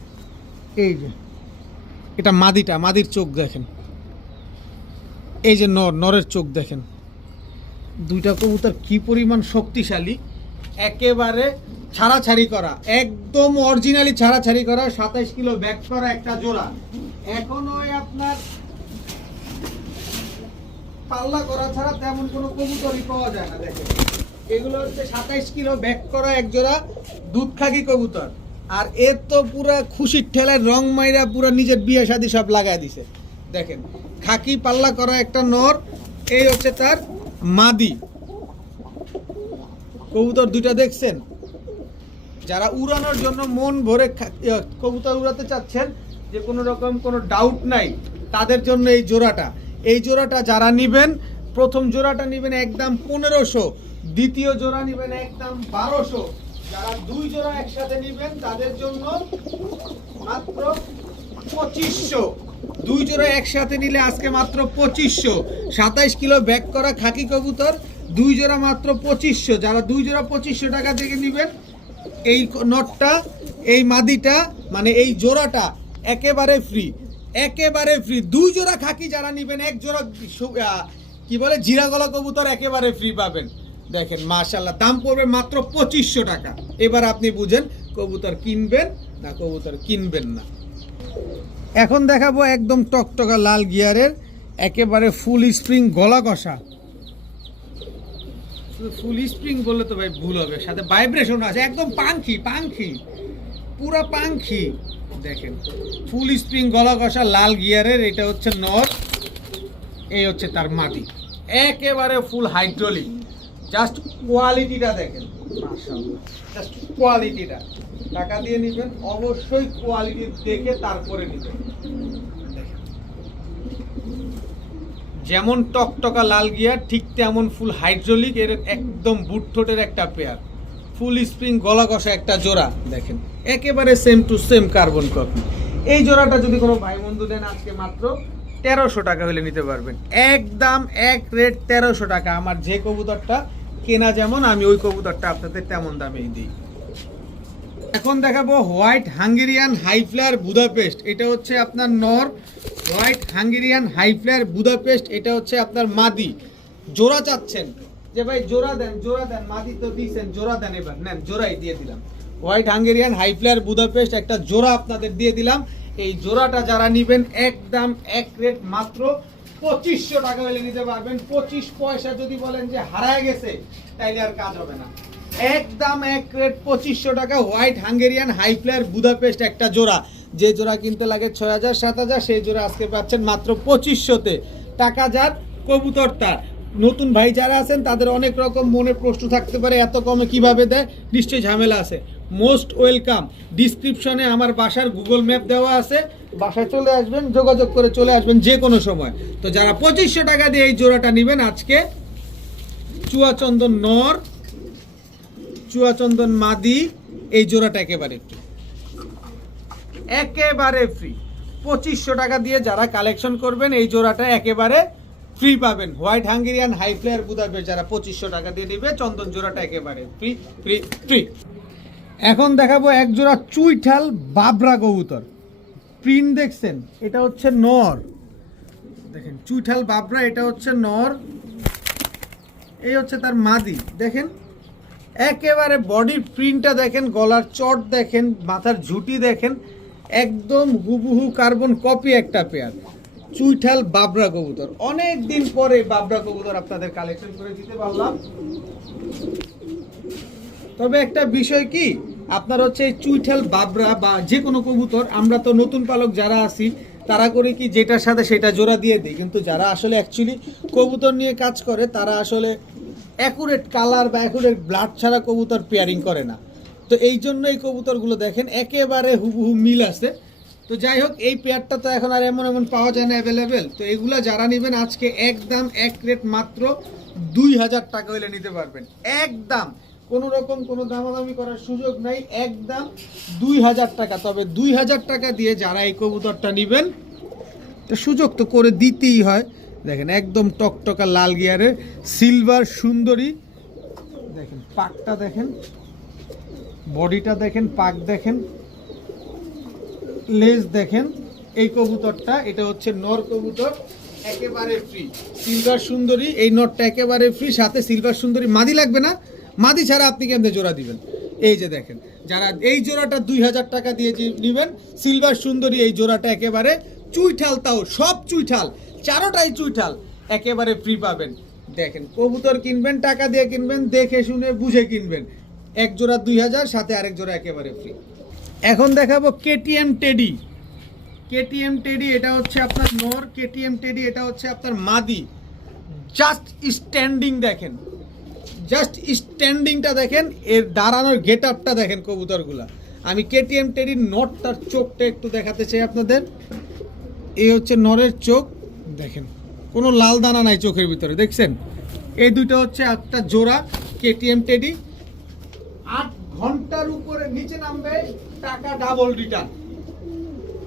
এই যে এটা মাদিটা, মাদির চোখ দেখেন, এই যে নরের চোখ দেখেন। দুইটা কবুতর কি পরিমাণ শক্তিশালী, একেবারে ছাড়াছাড়ি করা, একদম অরিজিনালি ছাড়াছাড়ি করা, 27 কিলো ব্যাক করা একটা জোড়া। এখন ওই আপনার পাল্লা করা ছাড়া তেমন কোনো কবুতরই পাওয়া যায় না। দেখেন এগুলো হচ্ছে 27 কিলো ব্যাক করা এক জোড়া দুধ খাকি কবুতর। আর এর তো পুরা খুশির ঠেলায় রং মাইরা পুরা নিজের বিয়ে শাদী সব লাগাই দিছে। দেখেন খাকি পাল্লা করা একটা নর, এই হচ্ছে তার মাদি কবুতর দুইটা দেখছেন। যারা উড়ানোর জন্য মন ভরে কবুতর উড়াতে চাচ্ছেন, যে কোনো রকম কোনো ডাউট নাই, তাদের জন্য এই জোড়াটা। এই জোড়াটা যারা নিবেন, প্রথম জোড়াটা নিবেন একদম 1500, দ্বিতীয় জোড়া নিবেন একদম 1200। যারা দুই জোড়া একসাথে নিবেন তাদের জন্য মাত্র 2500। দুই জোড়া একসাথে নিলে আজকে মাত্র 2500। 27 কিলো ব্যাক করা খাকি কবুতর দুই জোড়া মাত্র 2500। যারা দুই জোড়া 2500 টাকা থেকে নিবেন, এই নটটা এই মাদিটা মানে এই জোড়াটা একেবারে ফ্রি, একেবারে ফ্রি। দুই জোড়া খাকি যারা নিবেন, এক জোড়া কি বলে জিরা গলা কবুতর একেবারে ফ্রি পাবেন। দেখেন মাশাআল্লাহ, দাম পড়বে মাত্র 2500 টাকা। এবার আপনি বুঝেন কবুতর কিনবেন না কবুতর কিনবেন না। এখন দেখাবো একদম টকটকা লাল গিয়ারের একেবারে ফুল স্প্রিং গলা কষা। ফুল স্প্রিং বললে তো ভাই ভুল হবে, সাথে ভাইব্রেশন আছে, একদম পাঙ্খি পাঙ্খি, পুরা পাঙ্খি। দেখেন ফুল স্প্রিং গলা কষা লাল গিয়ারের, এটা হচ্ছে নর, এই হচ্ছে তার মাটি, একেবারে ফুল হাইড্রোলিক। জাস্ট কোয়ালিটিটা দেখেন মাশাআল্লাহ, জাস্ট কোয়ালিটিটা। টাকা দিয়ে নেবেন অবশ্যই কোয়ালিটি দেখে তারপরে নেবেন। যেমন টকটকা লাল গিয়ার ঠিক তেমন ফুল হাইড্রোলিক, এর একদম বুট ঠোঁটের একটা পেয়ার, ফুল স্প্রিং গলা কষা একটা জোড়া। দেখেন একেবারে same to same carbon copy. এই জোড়াটা যদি কোনো ভাই বন্ধু দেন আজকে মাত্র 1300 টাকা হলে নিতে পারবেন। একদম এক রেট 1300 টাকা। আমার যে কবুতরটা কেনা যেমন, আমি ওই কবুতরটা আপনাদের তেমন দামেই দিই। এখন দেখাবো white Hungarian high flyer Budapest. এটা হচ্ছে আপনার নর। White Hungarian high flyer Budapest, এটা হচ্ছে আপনার মাদি। জোড়া চাচ্ছেন যে ভাই জোড়া দেন, জোড়া দেন, মাদি তো দিয়েছেন, জোড়া দেন, এবার নেন, জোড়াই দিয়ে দিলাম। White Hungarian high flyer Budapest একটা জোড়া আপনাদের দিয়ে দিলাম। এই জোড়াটা যারা নিবেন একদম এক রেট মাত্র 2500 টাকা হলে নিতে পারবেন। 25 পয়সা যদি বলেন যে হারায় গেছে তাইলে আর কাজ হবে না। একদম এক রেট 2500 টাকা। White Hungarian high flyer Budapest একটা জোড়া, যে জোড়া কিনতে লাগে 6000 7000, সেই জোড়া আজকে পাচ্ছেন মাত্র 2500-তে। টাকা যার কবুতর তার। নতুন ভাই যারা আছেন তাদের অনেক রকম মনে প্রশ্ন থাকতে পারে, এত কমে কিভাবে দেয়, নিশ্চয়ই ঝামেলা আছে। Most welcome. ডিসক্রিপশনে আমার বাসার গুগল ম্যাপ দেওয়া আছে, বাসায় চলে আসবেন, যোগাযোগ করে চলে আসবেন যে কোনো সময়। তো যারা 2500 টাকা দিয়ে এই জোড়াটা নেবেন, আজকে চুয়াচন্দন নর, চুয়াচন্দন মাদি, এই জোড়াটা একেবারে ফ্রি, একেবারে ফ্রি। 2500 টাকা দিয়ে যারা কালেকশন করবেন এই জোড়াটা একেবারে ফ্রি পাবেন। White Hungarian high flyer Budapest যারা 2500 টাকা দিয়ে নেবে, চন্দন জোড়াটা একেবারে ফ্রি ফ্রি ফ্রি। এখন দেখাবো এক জোড়া চুইঠাল বাবরা কবুতর। প্রিন্ট দেখছেন, এটা হচ্ছে নর, দেখেন চুইঠাল বাবরা, এটা হচ্ছে নর, এই হচ্ছে তার মাদি। দেখেন একেবারে বডির প্রিন্টটা দেখেন, গলার চট দেখেন, মাথার ঝুঁটি দেখেন, একদম হুবহু কার্বন কপি একটা পেয়ার চুইঠাল বাবরা কবুতর। অনেক দিন পরে বাবরা কবুতর আপনাদের কালেকশন করে দিতে পারলাম। তবে একটা বিষয় কি, আপনার হচ্ছে এই চুইঠাল বাবরা বা যে কোনো কবুতর, আমরা তো নতুন পালক যারা আছি তারা করে কি যেটার সাথে সেটা জোড়া দিয়ে দিই, কিন্তু যারা আসলে অ্যাকচুয়ালি কবুতর নিয়ে কাজ করে তারা আসলে অ্যাকুরেট কালার বা অ্যাকুরেট ব্লাড ছাড়া কবুতর পেয়ারিং করে না। তো এই জন্য এই কবুতরগুলো দেখেন একেবারে হুবহু মিল আছে। তো যাই হোক, এই পেয়ারটা তো এখন আর এমন এমন পাওয়া যায় না অ্যাভেলেবেল। তো এগুলা যারা নেবেন আজকে একদম এক রেট মাত্র 2000 টাকা হলে নিতে পারবেন, একদম কোনো রকম কোনো দামাদামি করার সুযোগ নাই, একদম 2000 টাকা। তবে 2000 টাকা দিয়ে যারা এই কবুতরটা নেবেন, তো সুযোগ তো করে দিতেই হয়। দেখেন একদম টকটকা লাল গিয়ারের সিলভার সুন্দরী, দেখেন পাকটা দেখেন, বডিটা দেখেন, পাক দেখেন, লেজ দেখেন। এই কবুতরটা এটা হচ্ছে নর কবুতর, একেবারে ফ্রি সিলভার সুন্দরী। এই নটটা একেবারে ফ্রি, সাথে সিলভার সুন্দরী মাদি লাগবে না, মাদি ছাড়া আপনি কেমনে জোড়া দিবেন? এই যে দেখেন, যারা এই জোড়াটা 2000 টাকা দিয়ে নেবেন সিলভার সুন্দরী, এই জোড়াটা একেবারে চুইঠাল, তাও সব চুইঠাল, চারোটাই চুইঠাল, একেবারে ফ্রি পাবেন। দেখেন কবুতর কিনবেন টাকা দিয়ে কিনবেন, দেখে শুনে বুঝে কিনবেন। এক জোড়া 2000, সাথে আরেক জোড়া একেবারে ফ্রি। এখন দেখাবো কেটিএম টেডি। কেটিএম টেডি এটা হচ্ছে আপনার নর, কেটিএম টেডি এটা হচ্ছে আপনার মাদি। জাস্ট স্ট্যান্ডিং দেখেন, জাস্ট স্ট্যান্ডিংটা দেখেন, এর দাঁড়ানোর গেট আপটা দেখেন কবুতরগুলা। আমি কেটিএম টেডির নটটার চোখটা একটু দেখাতে চাই আপনাদের। এই হচ্ছে নরের চোখ, দেখেন কোনো লাল দানা নাই চোখের ভিতরে, দেখছেন? এই দুটো হচ্ছে একটা জোড়া কেটিএম টেডি। 8 ঘন্টার উপরে নিচে নামবে টাকা ডাবল রিটার্ন,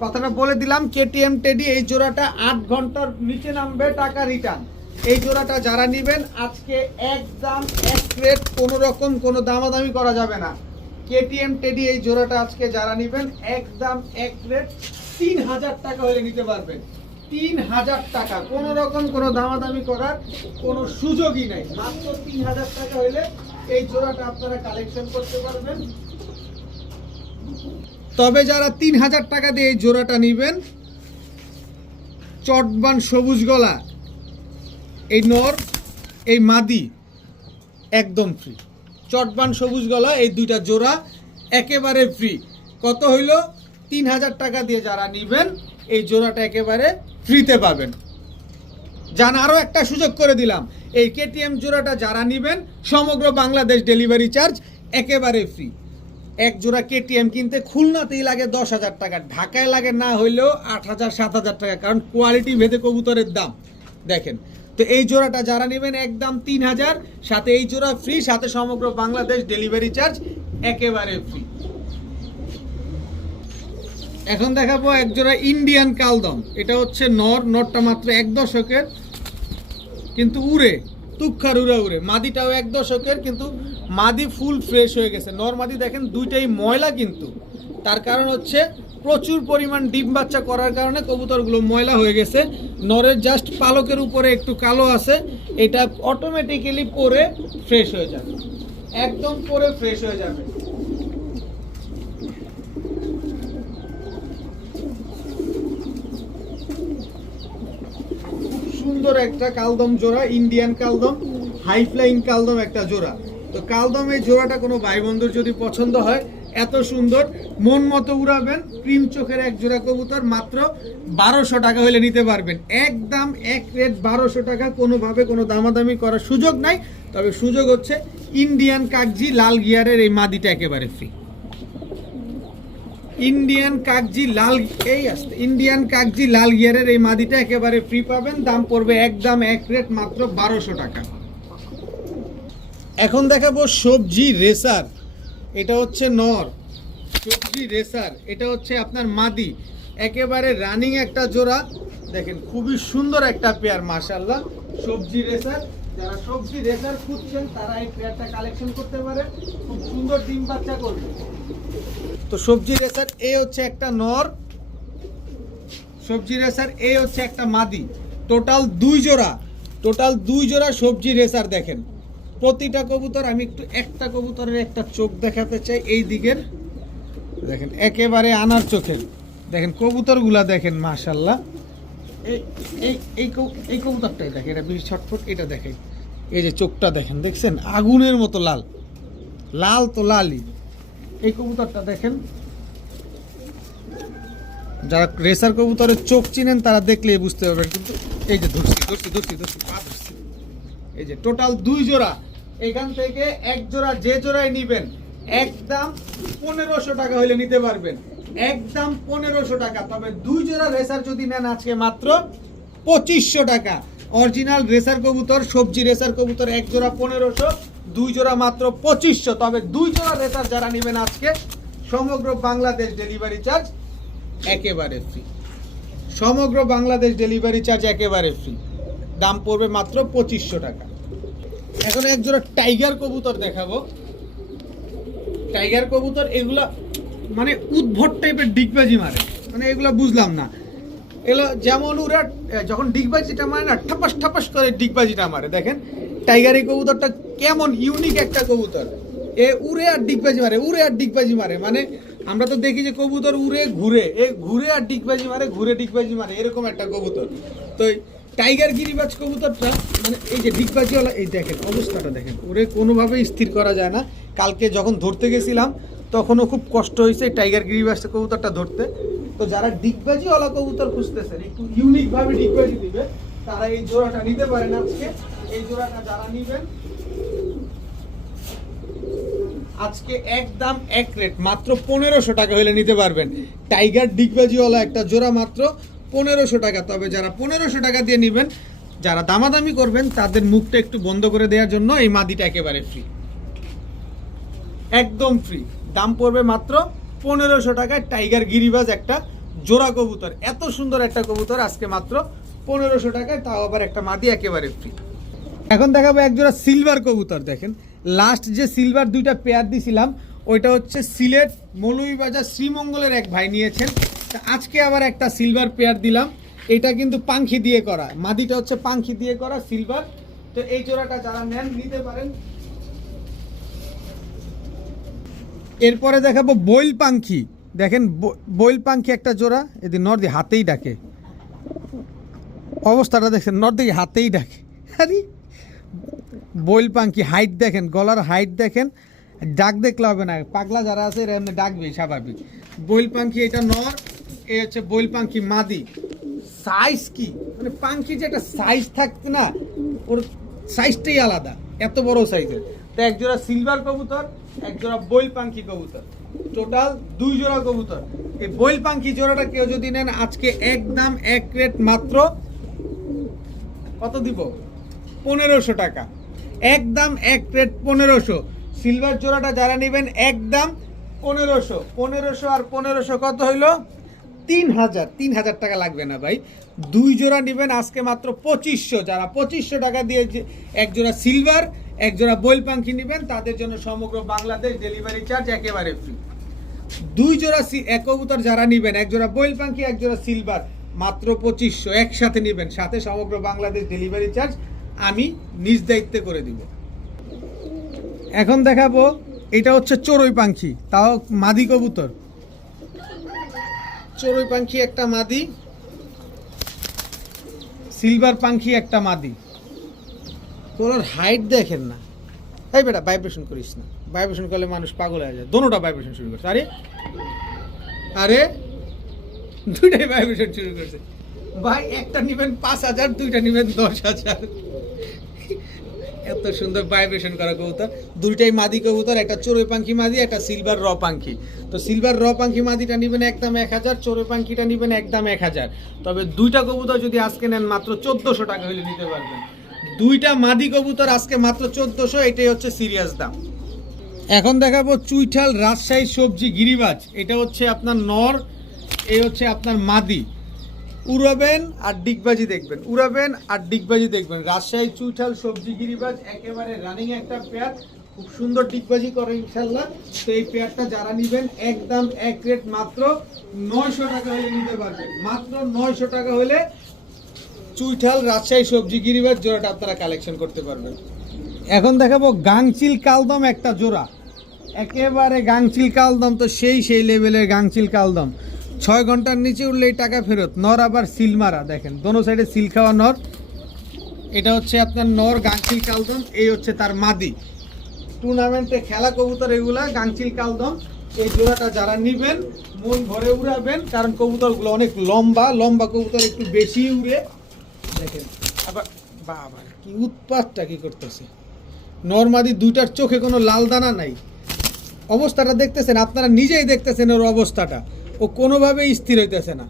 কথাটা বলে দিলাম। কেটিএম টেডি এই জোড়াটা 8 ঘন্টার নিচে নামবে টাকা রিটার্ন। এই জোড়াটা যারা নেবেন আজকে একদম এক রেট, কোনো রকম কোনো দামাদামি করা যাবে না। কেটিএম টেডি এই জোড়াটা আজকে যারা নেবেন একদম এক রেট 3000 টাকা হলে নিতে পারবেন, 3000 টাকা, কোনো রকম কোনো দামাদামি করার কোনো সুযোগই নাই। মাত্র 3000 টাকা হলে এই জোড়াটা আপনারা কালেকশন করতে পারবেন। তবে যারা 3000 টাকা দিয়ে এই জোড়াটা নেবেন, চটবান সবুজ গলা এই নর, এই মাদি একদম ফ্রি। চটবান সবুজ গলা এই দুইটা জোড়া একেবারে ফ্রি। কত হইল? 3000 টাকা দিয়ে যারা নেবেন এই জোড়াটা একেবারে ফ্রিতে পাবেন। জান আরও একটা সুযোগ করে দিলাম, এই কেটিএম জোড়াটা যারা নেবেন সমগ্র বাংলাদেশ ডেলিভারি চার্জ একেবারে ফ্রি। এক জোড়া কেটিএম কিনতে খুলনাতেই লাগে 10,000 টাকা, ঢাকায় লাগে না হইলেও 8,000 7,000 টাকা, কারণ কোয়ালিটি ভেদে কবুতরের দাম দেখেন। তো এই জোড়াটা যারা নেবেন একদম 3000, সাথে এই জোড়া ফ্রি, সাথে সমগ্র বাংলাদেশ ডেলিভারি চার্জ একেবারে ফ্রি। এখন দেখাবো এক জোড়া ইন্ডিয়ান কালদম। এটা হচ্ছে নর, নরটা মাত্র 1 দশকের, কিন্তু উড়ে তুক্ষার উড়ে উড়ে। মাদিটাও 1 দশকের, কিন্তু মাদি ফুল ফ্রেশ হয়ে গেছে। নর মাদি দেখেন দুইটাই ময়লা, কিন্তু তার কারণ হচ্ছে প্রচুর পরিমাণ ডিম বাচ্চা করার কারণে কবুতরগুলো ময়লা হয়ে গেছে। নরের জাস্ট পালকের উপরে একটু কালো আছে, এটা অটোমেটিক্যালি পরে ফ্রেশ হয়ে যাবে, একদম পরে ফ্রেশ হয়ে যাবে। সুন্দর একটা কালদম জোড়া, ইন্ডিয়ান কালদম, হাই ফ্লাইং কালদম একটা জোড়া। তো কালদম এই জোড়াটা কোনো ভাই বন্ধুর যদি পছন্দ হয়, এত সুন্দর মন মতো উড়াবেন, ক্রিম চোখের এক জোড়া কবুতর মাত্র 1200 টাকা হলে নিতে পারবেন। একদম এক রেট 1200 টাকা, কোনোভাবে কোনো দামাদামি করার সুযোগ নাই। তবে সুযোগ হচ্ছে ইন্ডিয়ান কাগজি লাল গিয়ারের এই মাদিটা একেবারে ফ্রি। ইন্ডিয়ান কাগজি লাল, এই আসতে ইন্ডিয়ান কাগজি লাল গিয়ারের এই মাদিটা একেবারে ফ্রি পাবেন। দাম পড়বে একদম এক রেট মাত্র 1200 টাকা। এখন দেখাবো সবজি রেসার। এটা হচ্ছে নর, সবজি রেসার এটা হচ্ছে আপনার মাদি, একেবারে রানিং একটা জোড়া। দেখেন খুবই সুন্দর একটা পেয়ার, মাশাআল্লাহ। সবজি রেসার, যারা সবজি রেসার খুঁজছেন তারা এই পেয়ারটা কালেকশন করতে পারে, খুব সুন্দর ডিম বাচ্চা করবে। তো সবজি রেসার এ হচ্ছে একটা নর, সবজি রেসার, এই হচ্ছে একটা মাদি। টোটাল 2 জোড়া সবজি রেসার। দেখেন প্রতিটা কবুতর, আমি একটু একটা কবুতরের একটা চোখ দেখাতে চাই এই দিকের। দেখেন একেবারে আনার চোখের। দেখেন কবুতরগুলা দেখেন মাশাআল্লাহ। এই কবুতরটাই দেখেন, এটা বেশ ছটফট। এটা দেখেন এই যে চোখটা দেখেন, দেখছেন আগুনের মতো লাল, লাল তো লালই। এই কবুতরটা দেখেন, যারা রেসার কবুতরের চোখ চিনেন তারা দেখলেই বুঝতে পারবেন। কিন্তু এই যে ধরছি, এই যে টোটাল 2 জোড়া। এখান থেকে এক জোড়া যে জোড়ায় নিবেন একদম 1500 টাকা হলে নিতে পারবেন, একদম 1500 টাকা। তবে 2 জোড়া রেসার যদি নেন আজকে মাত্র 2500 টাকা। অরিজিনাল রেসার কবুতর, সবজি রেসার কবুতর এক জোড়া 1500, 2 জোড়া মাত্র 2500। তবে 2 জোড়া রেসার যারা নেবেন আজকে সমগ্র বাংলাদেশ ডেলিভারি চার্জ একেবারে ফ্রি, সমগ্র বাংলাদেশ ডেলিভারি চার্জ একেবারে ফ্রি। দাম পড়বে মাত্র 2500 টাকা। এখন এক জোড়া টাইগার কবুতর দেখাবো। টাইগার কবুতর এগুলা মানে উদ্ভট টাইপের ডিগবাজি মারে, মানে এগুলা বুঝলাম না। এগুলো যেমন ওরা যখন ডিগবাজিটা মারে না, ঠাপাস ঠাপাস করে ডিগবাজিটা মারে। দেখেন টাইগার এই কবুতরটা কেমন ইউনিক একটা কবুতর। এ উড়ে আর ডিগবাজি মারে, উড়ে আর ডিগবাজি মারে। মানে আমরা তো দেখি যে কবুতর উড়ে ঘুরে, এ ঘুরে আর ডিগবাজি মারে, ঘুরে ডিগবাজি মারে, এরকম একটা কবুতর। তো টাইগার গিরিবাজ কবুতরটা মানে এই যে ডিগবাজিওয়ালা, এই দেখেন অবস্থাটা দেখেন, ওরে কোনোভাবেই স্থির করা যায় না। কালকে যখন ধরতে গেছিলাম তখনও খুব কষ্ট হয়েছে টাইগার গিরিবাজ কবুতরটা ধরতে। তো যারা ডিগবাজিওয়ালা কবুতর খুঁজতেছেন, একটু ইউনিকভাবে ডিগবাজি দিবে, তারা এই জোড়াটা নিতে পারেন আজকে। এই জোড়াটা যারা নিবেন আজকে একদম এক রেট মাত্র 1500 টাকা হলে নিতে পারবেন। টাইগার ডিগবাজিওয়ালা একটা জোড়া মাত্র 1500 টাকা। তবে যারা 1500 টাকা দিয়ে নেবেন, যারা দামাদামি করবেন তাদের মুখটা একটু বন্ধ করে দেওয়ার জন্য এই মাদিটা একেবারে ফ্রি, একদম ফ্রি। দাম পড়বে মাত্র 1500 টাকায় টাইগার গিরিবাজ একটা জোড়া কবুতর। এত সুন্দর একটা কবুতর আজকে মাত্র 1500 টাকায়, তাও আবার একটা মাদি একেবারে ফ্রি। এখন দেখাবো এক জোড়া সিলভার কবুতর। দেখেন লাস্ট যে সিলভার 2টা পেয়ার দিছিলাম ওইটা হচ্ছে সিলেট মৌলভীবাজার শ্রীমঙ্গলের এক ভাই নিয়েছেন। আজকে আবার একটা সিলভার পেয়ার দিলাম। এটা কিন্তু পাখি দিয়ে করা, মাদিটা হচ্ছে পাখি দিয়ে করা সিলভার। তো এই জোড়াটা যারা নেন নিতে পারেন। এরপরে দেখাবো বইল পাখি। দেখেন বইল পাখি একটা জোড়া, এদিন নর্দি হাতেই ডাকে, অবস্থাটা দেখছেন, নর্দি হাতেই ডাকে। আরে বইল পাখি হাইট দেখেন, গলার হাইট দেখেন, ডাক দেখলে হবে না, পাগলা যারা আছে এরা এমনি ডাকবে স্বাভাবিক। বইল পাখি এটা নর, এই হচ্ছে বইল পাখি মাদি। সাইজ কি মানে পাখি যে একটা সাইজ থাকতো না, ওর সাইজটাই আলাদা, এত বড় সাইজের। তো এক জোড়া সিলভার কবুতর, এক জোড়া বইল পাখি কবুতর, টোটাল 2 জোড়া কবুতর। এই বইল পাখি জোড়াটা কেউ যদি নেন আজকে একদম এক রেট মাত্র কত দিব, 1500 টাকা, একদম এক রেট 1500। সিলভার জোড়াটা যারা নেবেন একদম 1500, 1500 আর 1500 কত হইলো 3000, 3000 টাকা লাগবে না ভাই। 2 জোড়া নেবেন আজকে মাত্র 2500। যারা 2500 টাকা দিয়ে এক জোড়া সিলভার এক জোড়া বইল পাখি নেবেন তাদের জন্য সমগ্র বাংলাদেশ ডেলিভারি চার্জ একেবারে ফ্রি। 2 জোড়া এক কবুতর যারা নেবেন, এক জোড়া বইল পাখি এক জোড়া সিলভার, মাত্র 2500 একসাথে নেবেন, সাথে সমগ্র বাংলাদেশ ডেলিভারি চার্জ আমি নিজ দায়িত্বে করে দিব। এখন দেখাবো এটা হচ্ছে চড়ুই পাখি, তাও মাদি কবুতর। চড়ুই পাখি একটা মাদি, সিলভার পাখি একটা মাদি। তোর হাইট দেখেন না, এই বেটা ভাইব্রেশন করিস না, ভাইব্রেশন করলে মানুষ পাগল হয়ে যায়। দোনোটা ভাইব্রেশন শুরু করছে, আরে আরে দুইটাই ভাইব্রেশন শুরু করছে ভাই। একটা নিবেন 5000, দুইটা নিবেন 10000। এত সুন্দর ভাইব্রেশন করা কবুতর, দুইটাই মাদি কবুতর, একটা চড়ুই পাখি মাদি, একটা সিলভার র পাখি। তো সিলভার র পাখি মাদিটা নিবেন একদম 1000, চড়ুই পাখিটা নিবেন একদম 1000। তবে দুইটা কবুতর যদি আজকে নেন মাত্র 1400 টাকা হলে নিতে পারবেন। দুইটা মাদি কবুতর আজকে মাত্র 1400, এটাই হচ্ছে সিরিয়াস দাম। এখন দেখাবো চুইঠাল রাজশাহী সবজি গিরিবাজ। এটা হচ্ছে আপনার নর, এই হচ্ছে আপনার মাদি। উড়াবেন আর ডিগবাজি দেখবেন, উড়াবেন আর ডিগবাজি দেখবেন। রাজশাহী চুইঠাল সবজি গিরিবাজ একেবারে রানিং একটা পেয়ার, খুব সুন্দর ডিগবাজি করে ইনশাল্লাহ। তো এই পেয়ারটা যারা নেবেন একদম এক রেট মাত্র 900 টাকা হলে নিতে পারবেন। মাত্র 900 টাকা হলে চুইঠাল রাজশাহী সবজি গিরিবাজ জোড়াটা আপনারা কালেকশন করতে পারবেন। এখন দেখাবো গাংচিল কালদম একটা জোড়া, একেবারে গাংচিল কালদম তো সেই লেভেলের গাংচিল কালদম। 6 ঘন্টার নিচে উঠলেই টাকা ফেরত। নর আবার সিল মারা, দেখেন দোনো সাইডে সিল খাওয়া নর। এটা হচ্ছে আপনার নর গাংচিল কালদম, এই হচ্ছে তার মাদি। টুর্নামেন্টে খেলা কবুতর এগুলা গাংচিল কালদম। এই জোড়াটা যারা নিবেন মন ভরে উড়াবেন, কারণ কবুতরগুলো অনেক লম্বা লম্বা কবুতর, একটু বেশি উড়ে। দেখেন আবার বাবা কি উৎপাতটা কি করতেছে। নরমাদি দুইটার চোখে কোনো লাল দানা নাই। অবস্থাটা দেখতেছেন, আপনারা নিজেই দেখতেছেন ওর অবস্থাটা, ও কোনোভাবেই স্থির হইতেছে না।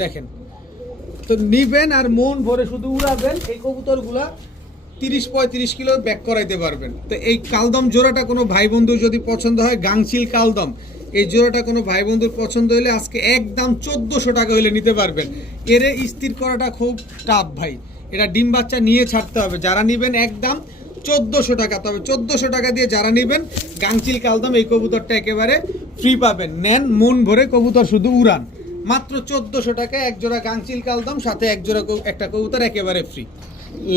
দেখেন তো নিবেন আর মন ভরে শুধু উড়াবেন। এই কবুতরগুলা 30-35 কিলো ব্যাক করাইতে পারবেন। তো এই কালদম জোড়াটা কোনো ভাই বন্ধুর যদি পছন্দ হয়, গাংচিল কালদম এই জোড়াটা কোনো ভাই বন্ধুর পছন্দ হলে আজকে একদম 1400 টাকা হলে নিতে পারবেন। এরে স্থির করাটা খুব টাফ ভাই, এটা ডিম বাচ্চা নিয়ে ছাড়তে হবে। যারা নিবেন একদম 1400 টাকা, তবে 1400 টাকা দিয়ে যারা নেবেন গাংচিল কালদম এই কবুতরটা একেবারে ফ্রি পাবেন। নেন মন ভরে কবুতর শুধু উড়ান, মাত্র 1400 টাকায় এক জোড়া গাংচিল কালদম, সাথে এক জোড়া একটা কবুতর একেবারে ফ্রি।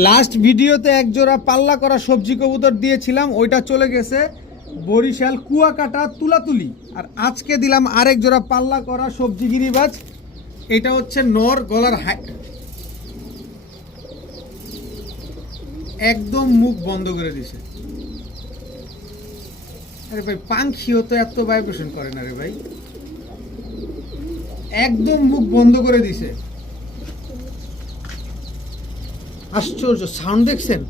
লাস্ট ভিডিওতে এক জোড়া পাল্লা করা সবজি কবুতর দিয়েছিলাম, ওইটা চলে গেছে বরিশাল কুয়াকাটা তুলাতুলি। আর আজকে দিলাম আরেক জোড়া পাল্লা করা সবজি গিরিবাজ। এটা হচ্ছে নর, গলার একদম মুখ বন্ধ করে দিছে। আরে ভাই পাখিও তো এত ভাইব্রেশন করে না রে ভাই, একদম মুখ বন্ধ করে দিছে। আশ্চর্য সাউন্ড দেখছেন,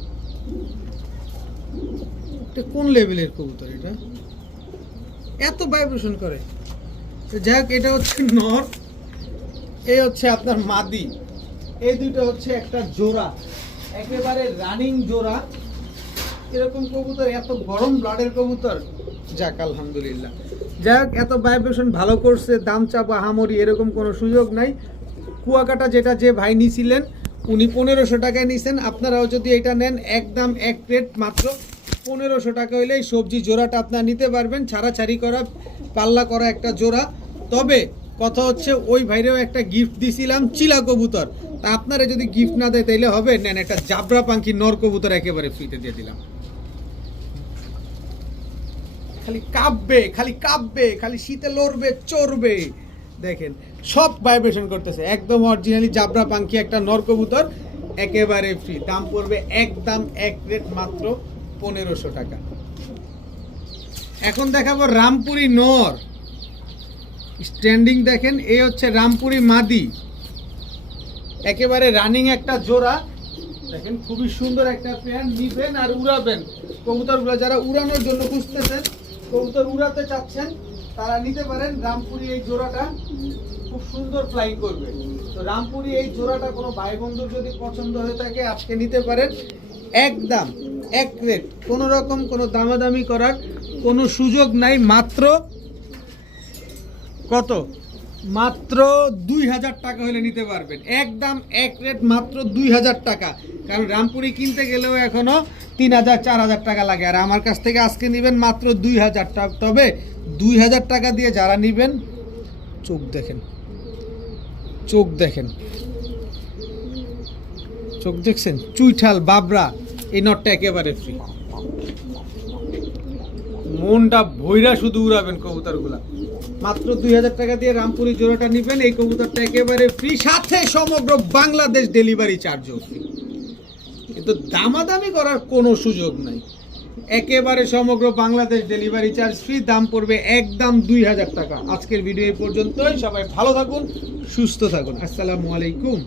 এটা কোন লেভেলের কবুতর, এটা এত ভাইব্রেশন করে। যাই হোক, এটা হচ্ছে নর, এই হচ্ছে আপনার মাদি। এই দুটো হচ্ছে একটা জোড়া, একেবারে রানিং জোড়া। এরকম কবুতর, এত গরম ব্লাডের কবুতর, যাক আলহামদুলিল্লাহ। যাই হোক, এত ভাইব্রেশন ভালো করছে, দাম চাপ হামরি এরকম কোনো সুযোগ নাই। কুয়াকাটা যেটা যে ভাই নিছিলেন উনি 1500 টাকায় নিছেন। আপনারাও যদি এটা নেন একদম এক প্লেট মাত্র 1500 টাকা হইলে এই সবজি জোড়াটা আপনারা নিতে পারবেন। ছাড়াছাড়ি করা পাল্লা করা একটা জোড়া। তবে কথা হচ্ছে ওই ভাইরেও একটা গিফট দিছিলাম চিলা কবুতর, তা আপনারা যদি গিফট না দেয় তাইলে হবে, নেন একটা জাবরা পাখি নর কবুতর একেবারে ফ্রিতে দিয়ে দিলাম। খালি কাঁপবে, খালি শীতে লড়বে চড়বে। দেখেন সব ভাইব্রেশন করতেছে, একদম অরিজিনালি জাবরা পাখি একটা নর কবুতর একেবারে ফ্রি। দাম পড়বে একদম এক রেট মাত্র 1500 টাকা। এখন দেখাবো রামপুরি নর স্ট্যান্ডিং। দেখেন এই হচ্ছে রামপুরি মাদি, একেবারে রানিং একটা জোড়া। দেখেন খুবই সুন্দর একটা পেয়ার, নিবেন আর উড়াবেন। কবুতরগুলো যারা উড়ানোর জন্য খুঁজতেছেন, কবুতর উড়াতে চাচ্ছেন, তারা নিতে পারেন রামপুরি এই জোড়াটা, খুব সুন্দর ফ্লাইং করবে। তো রামপুরি এই জোড়াটা কোনো ভাই বন্ধুর যদি পছন্দ হয়ে থাকে আজকে নিতে পারেন একদম এক রেট, কোনো রকম কোনো দামাদামি করার কোনো সুযোগ নাই। মাত্র কত, মাত্র 2000 টাকা হলে নিতে পারবেন একদম এক রেট, মাত্র 2000 টাকা। কারণ রামপুরি কিনতে গেলেও এখনো 3000-4000 টাকা লাগে, আর আমার কাছ থেকে আজকে নেবেন মাত্র 2000 টাকা। তবে 2000 টাকা দিয়ে যারা নেবেন, চোখ দেখেন, চোখ দেখছেন, চুইঠাল বাবরা, এই নটটা একেবারে ফ্রি। মনটা ভৈরা শুধু উড়াবেন কবুতরগুলা। মাত্র 2000 টাকা দিয়ে রামপুরি জোড়াটা নেবেন, এই কবুতরটা একেবারে ফ্রি, সাথে সমগ্র বাংলাদেশ ডেলিভারি চার্জও ফ্রি। কিন্তু দামাদামি করার কোনো সুযোগ নাই, একেবারে সমগ্র বাংলাদেশ ডেলিভারি চার্জ ফ্রি। দাম পড়বে একদম 2000 টাকা। আজকের ভিডিও এই পর্যন্তই। সবাই ভালো থাকুন, সুস্থ থাকুন। আসসালামু আলাইকুম।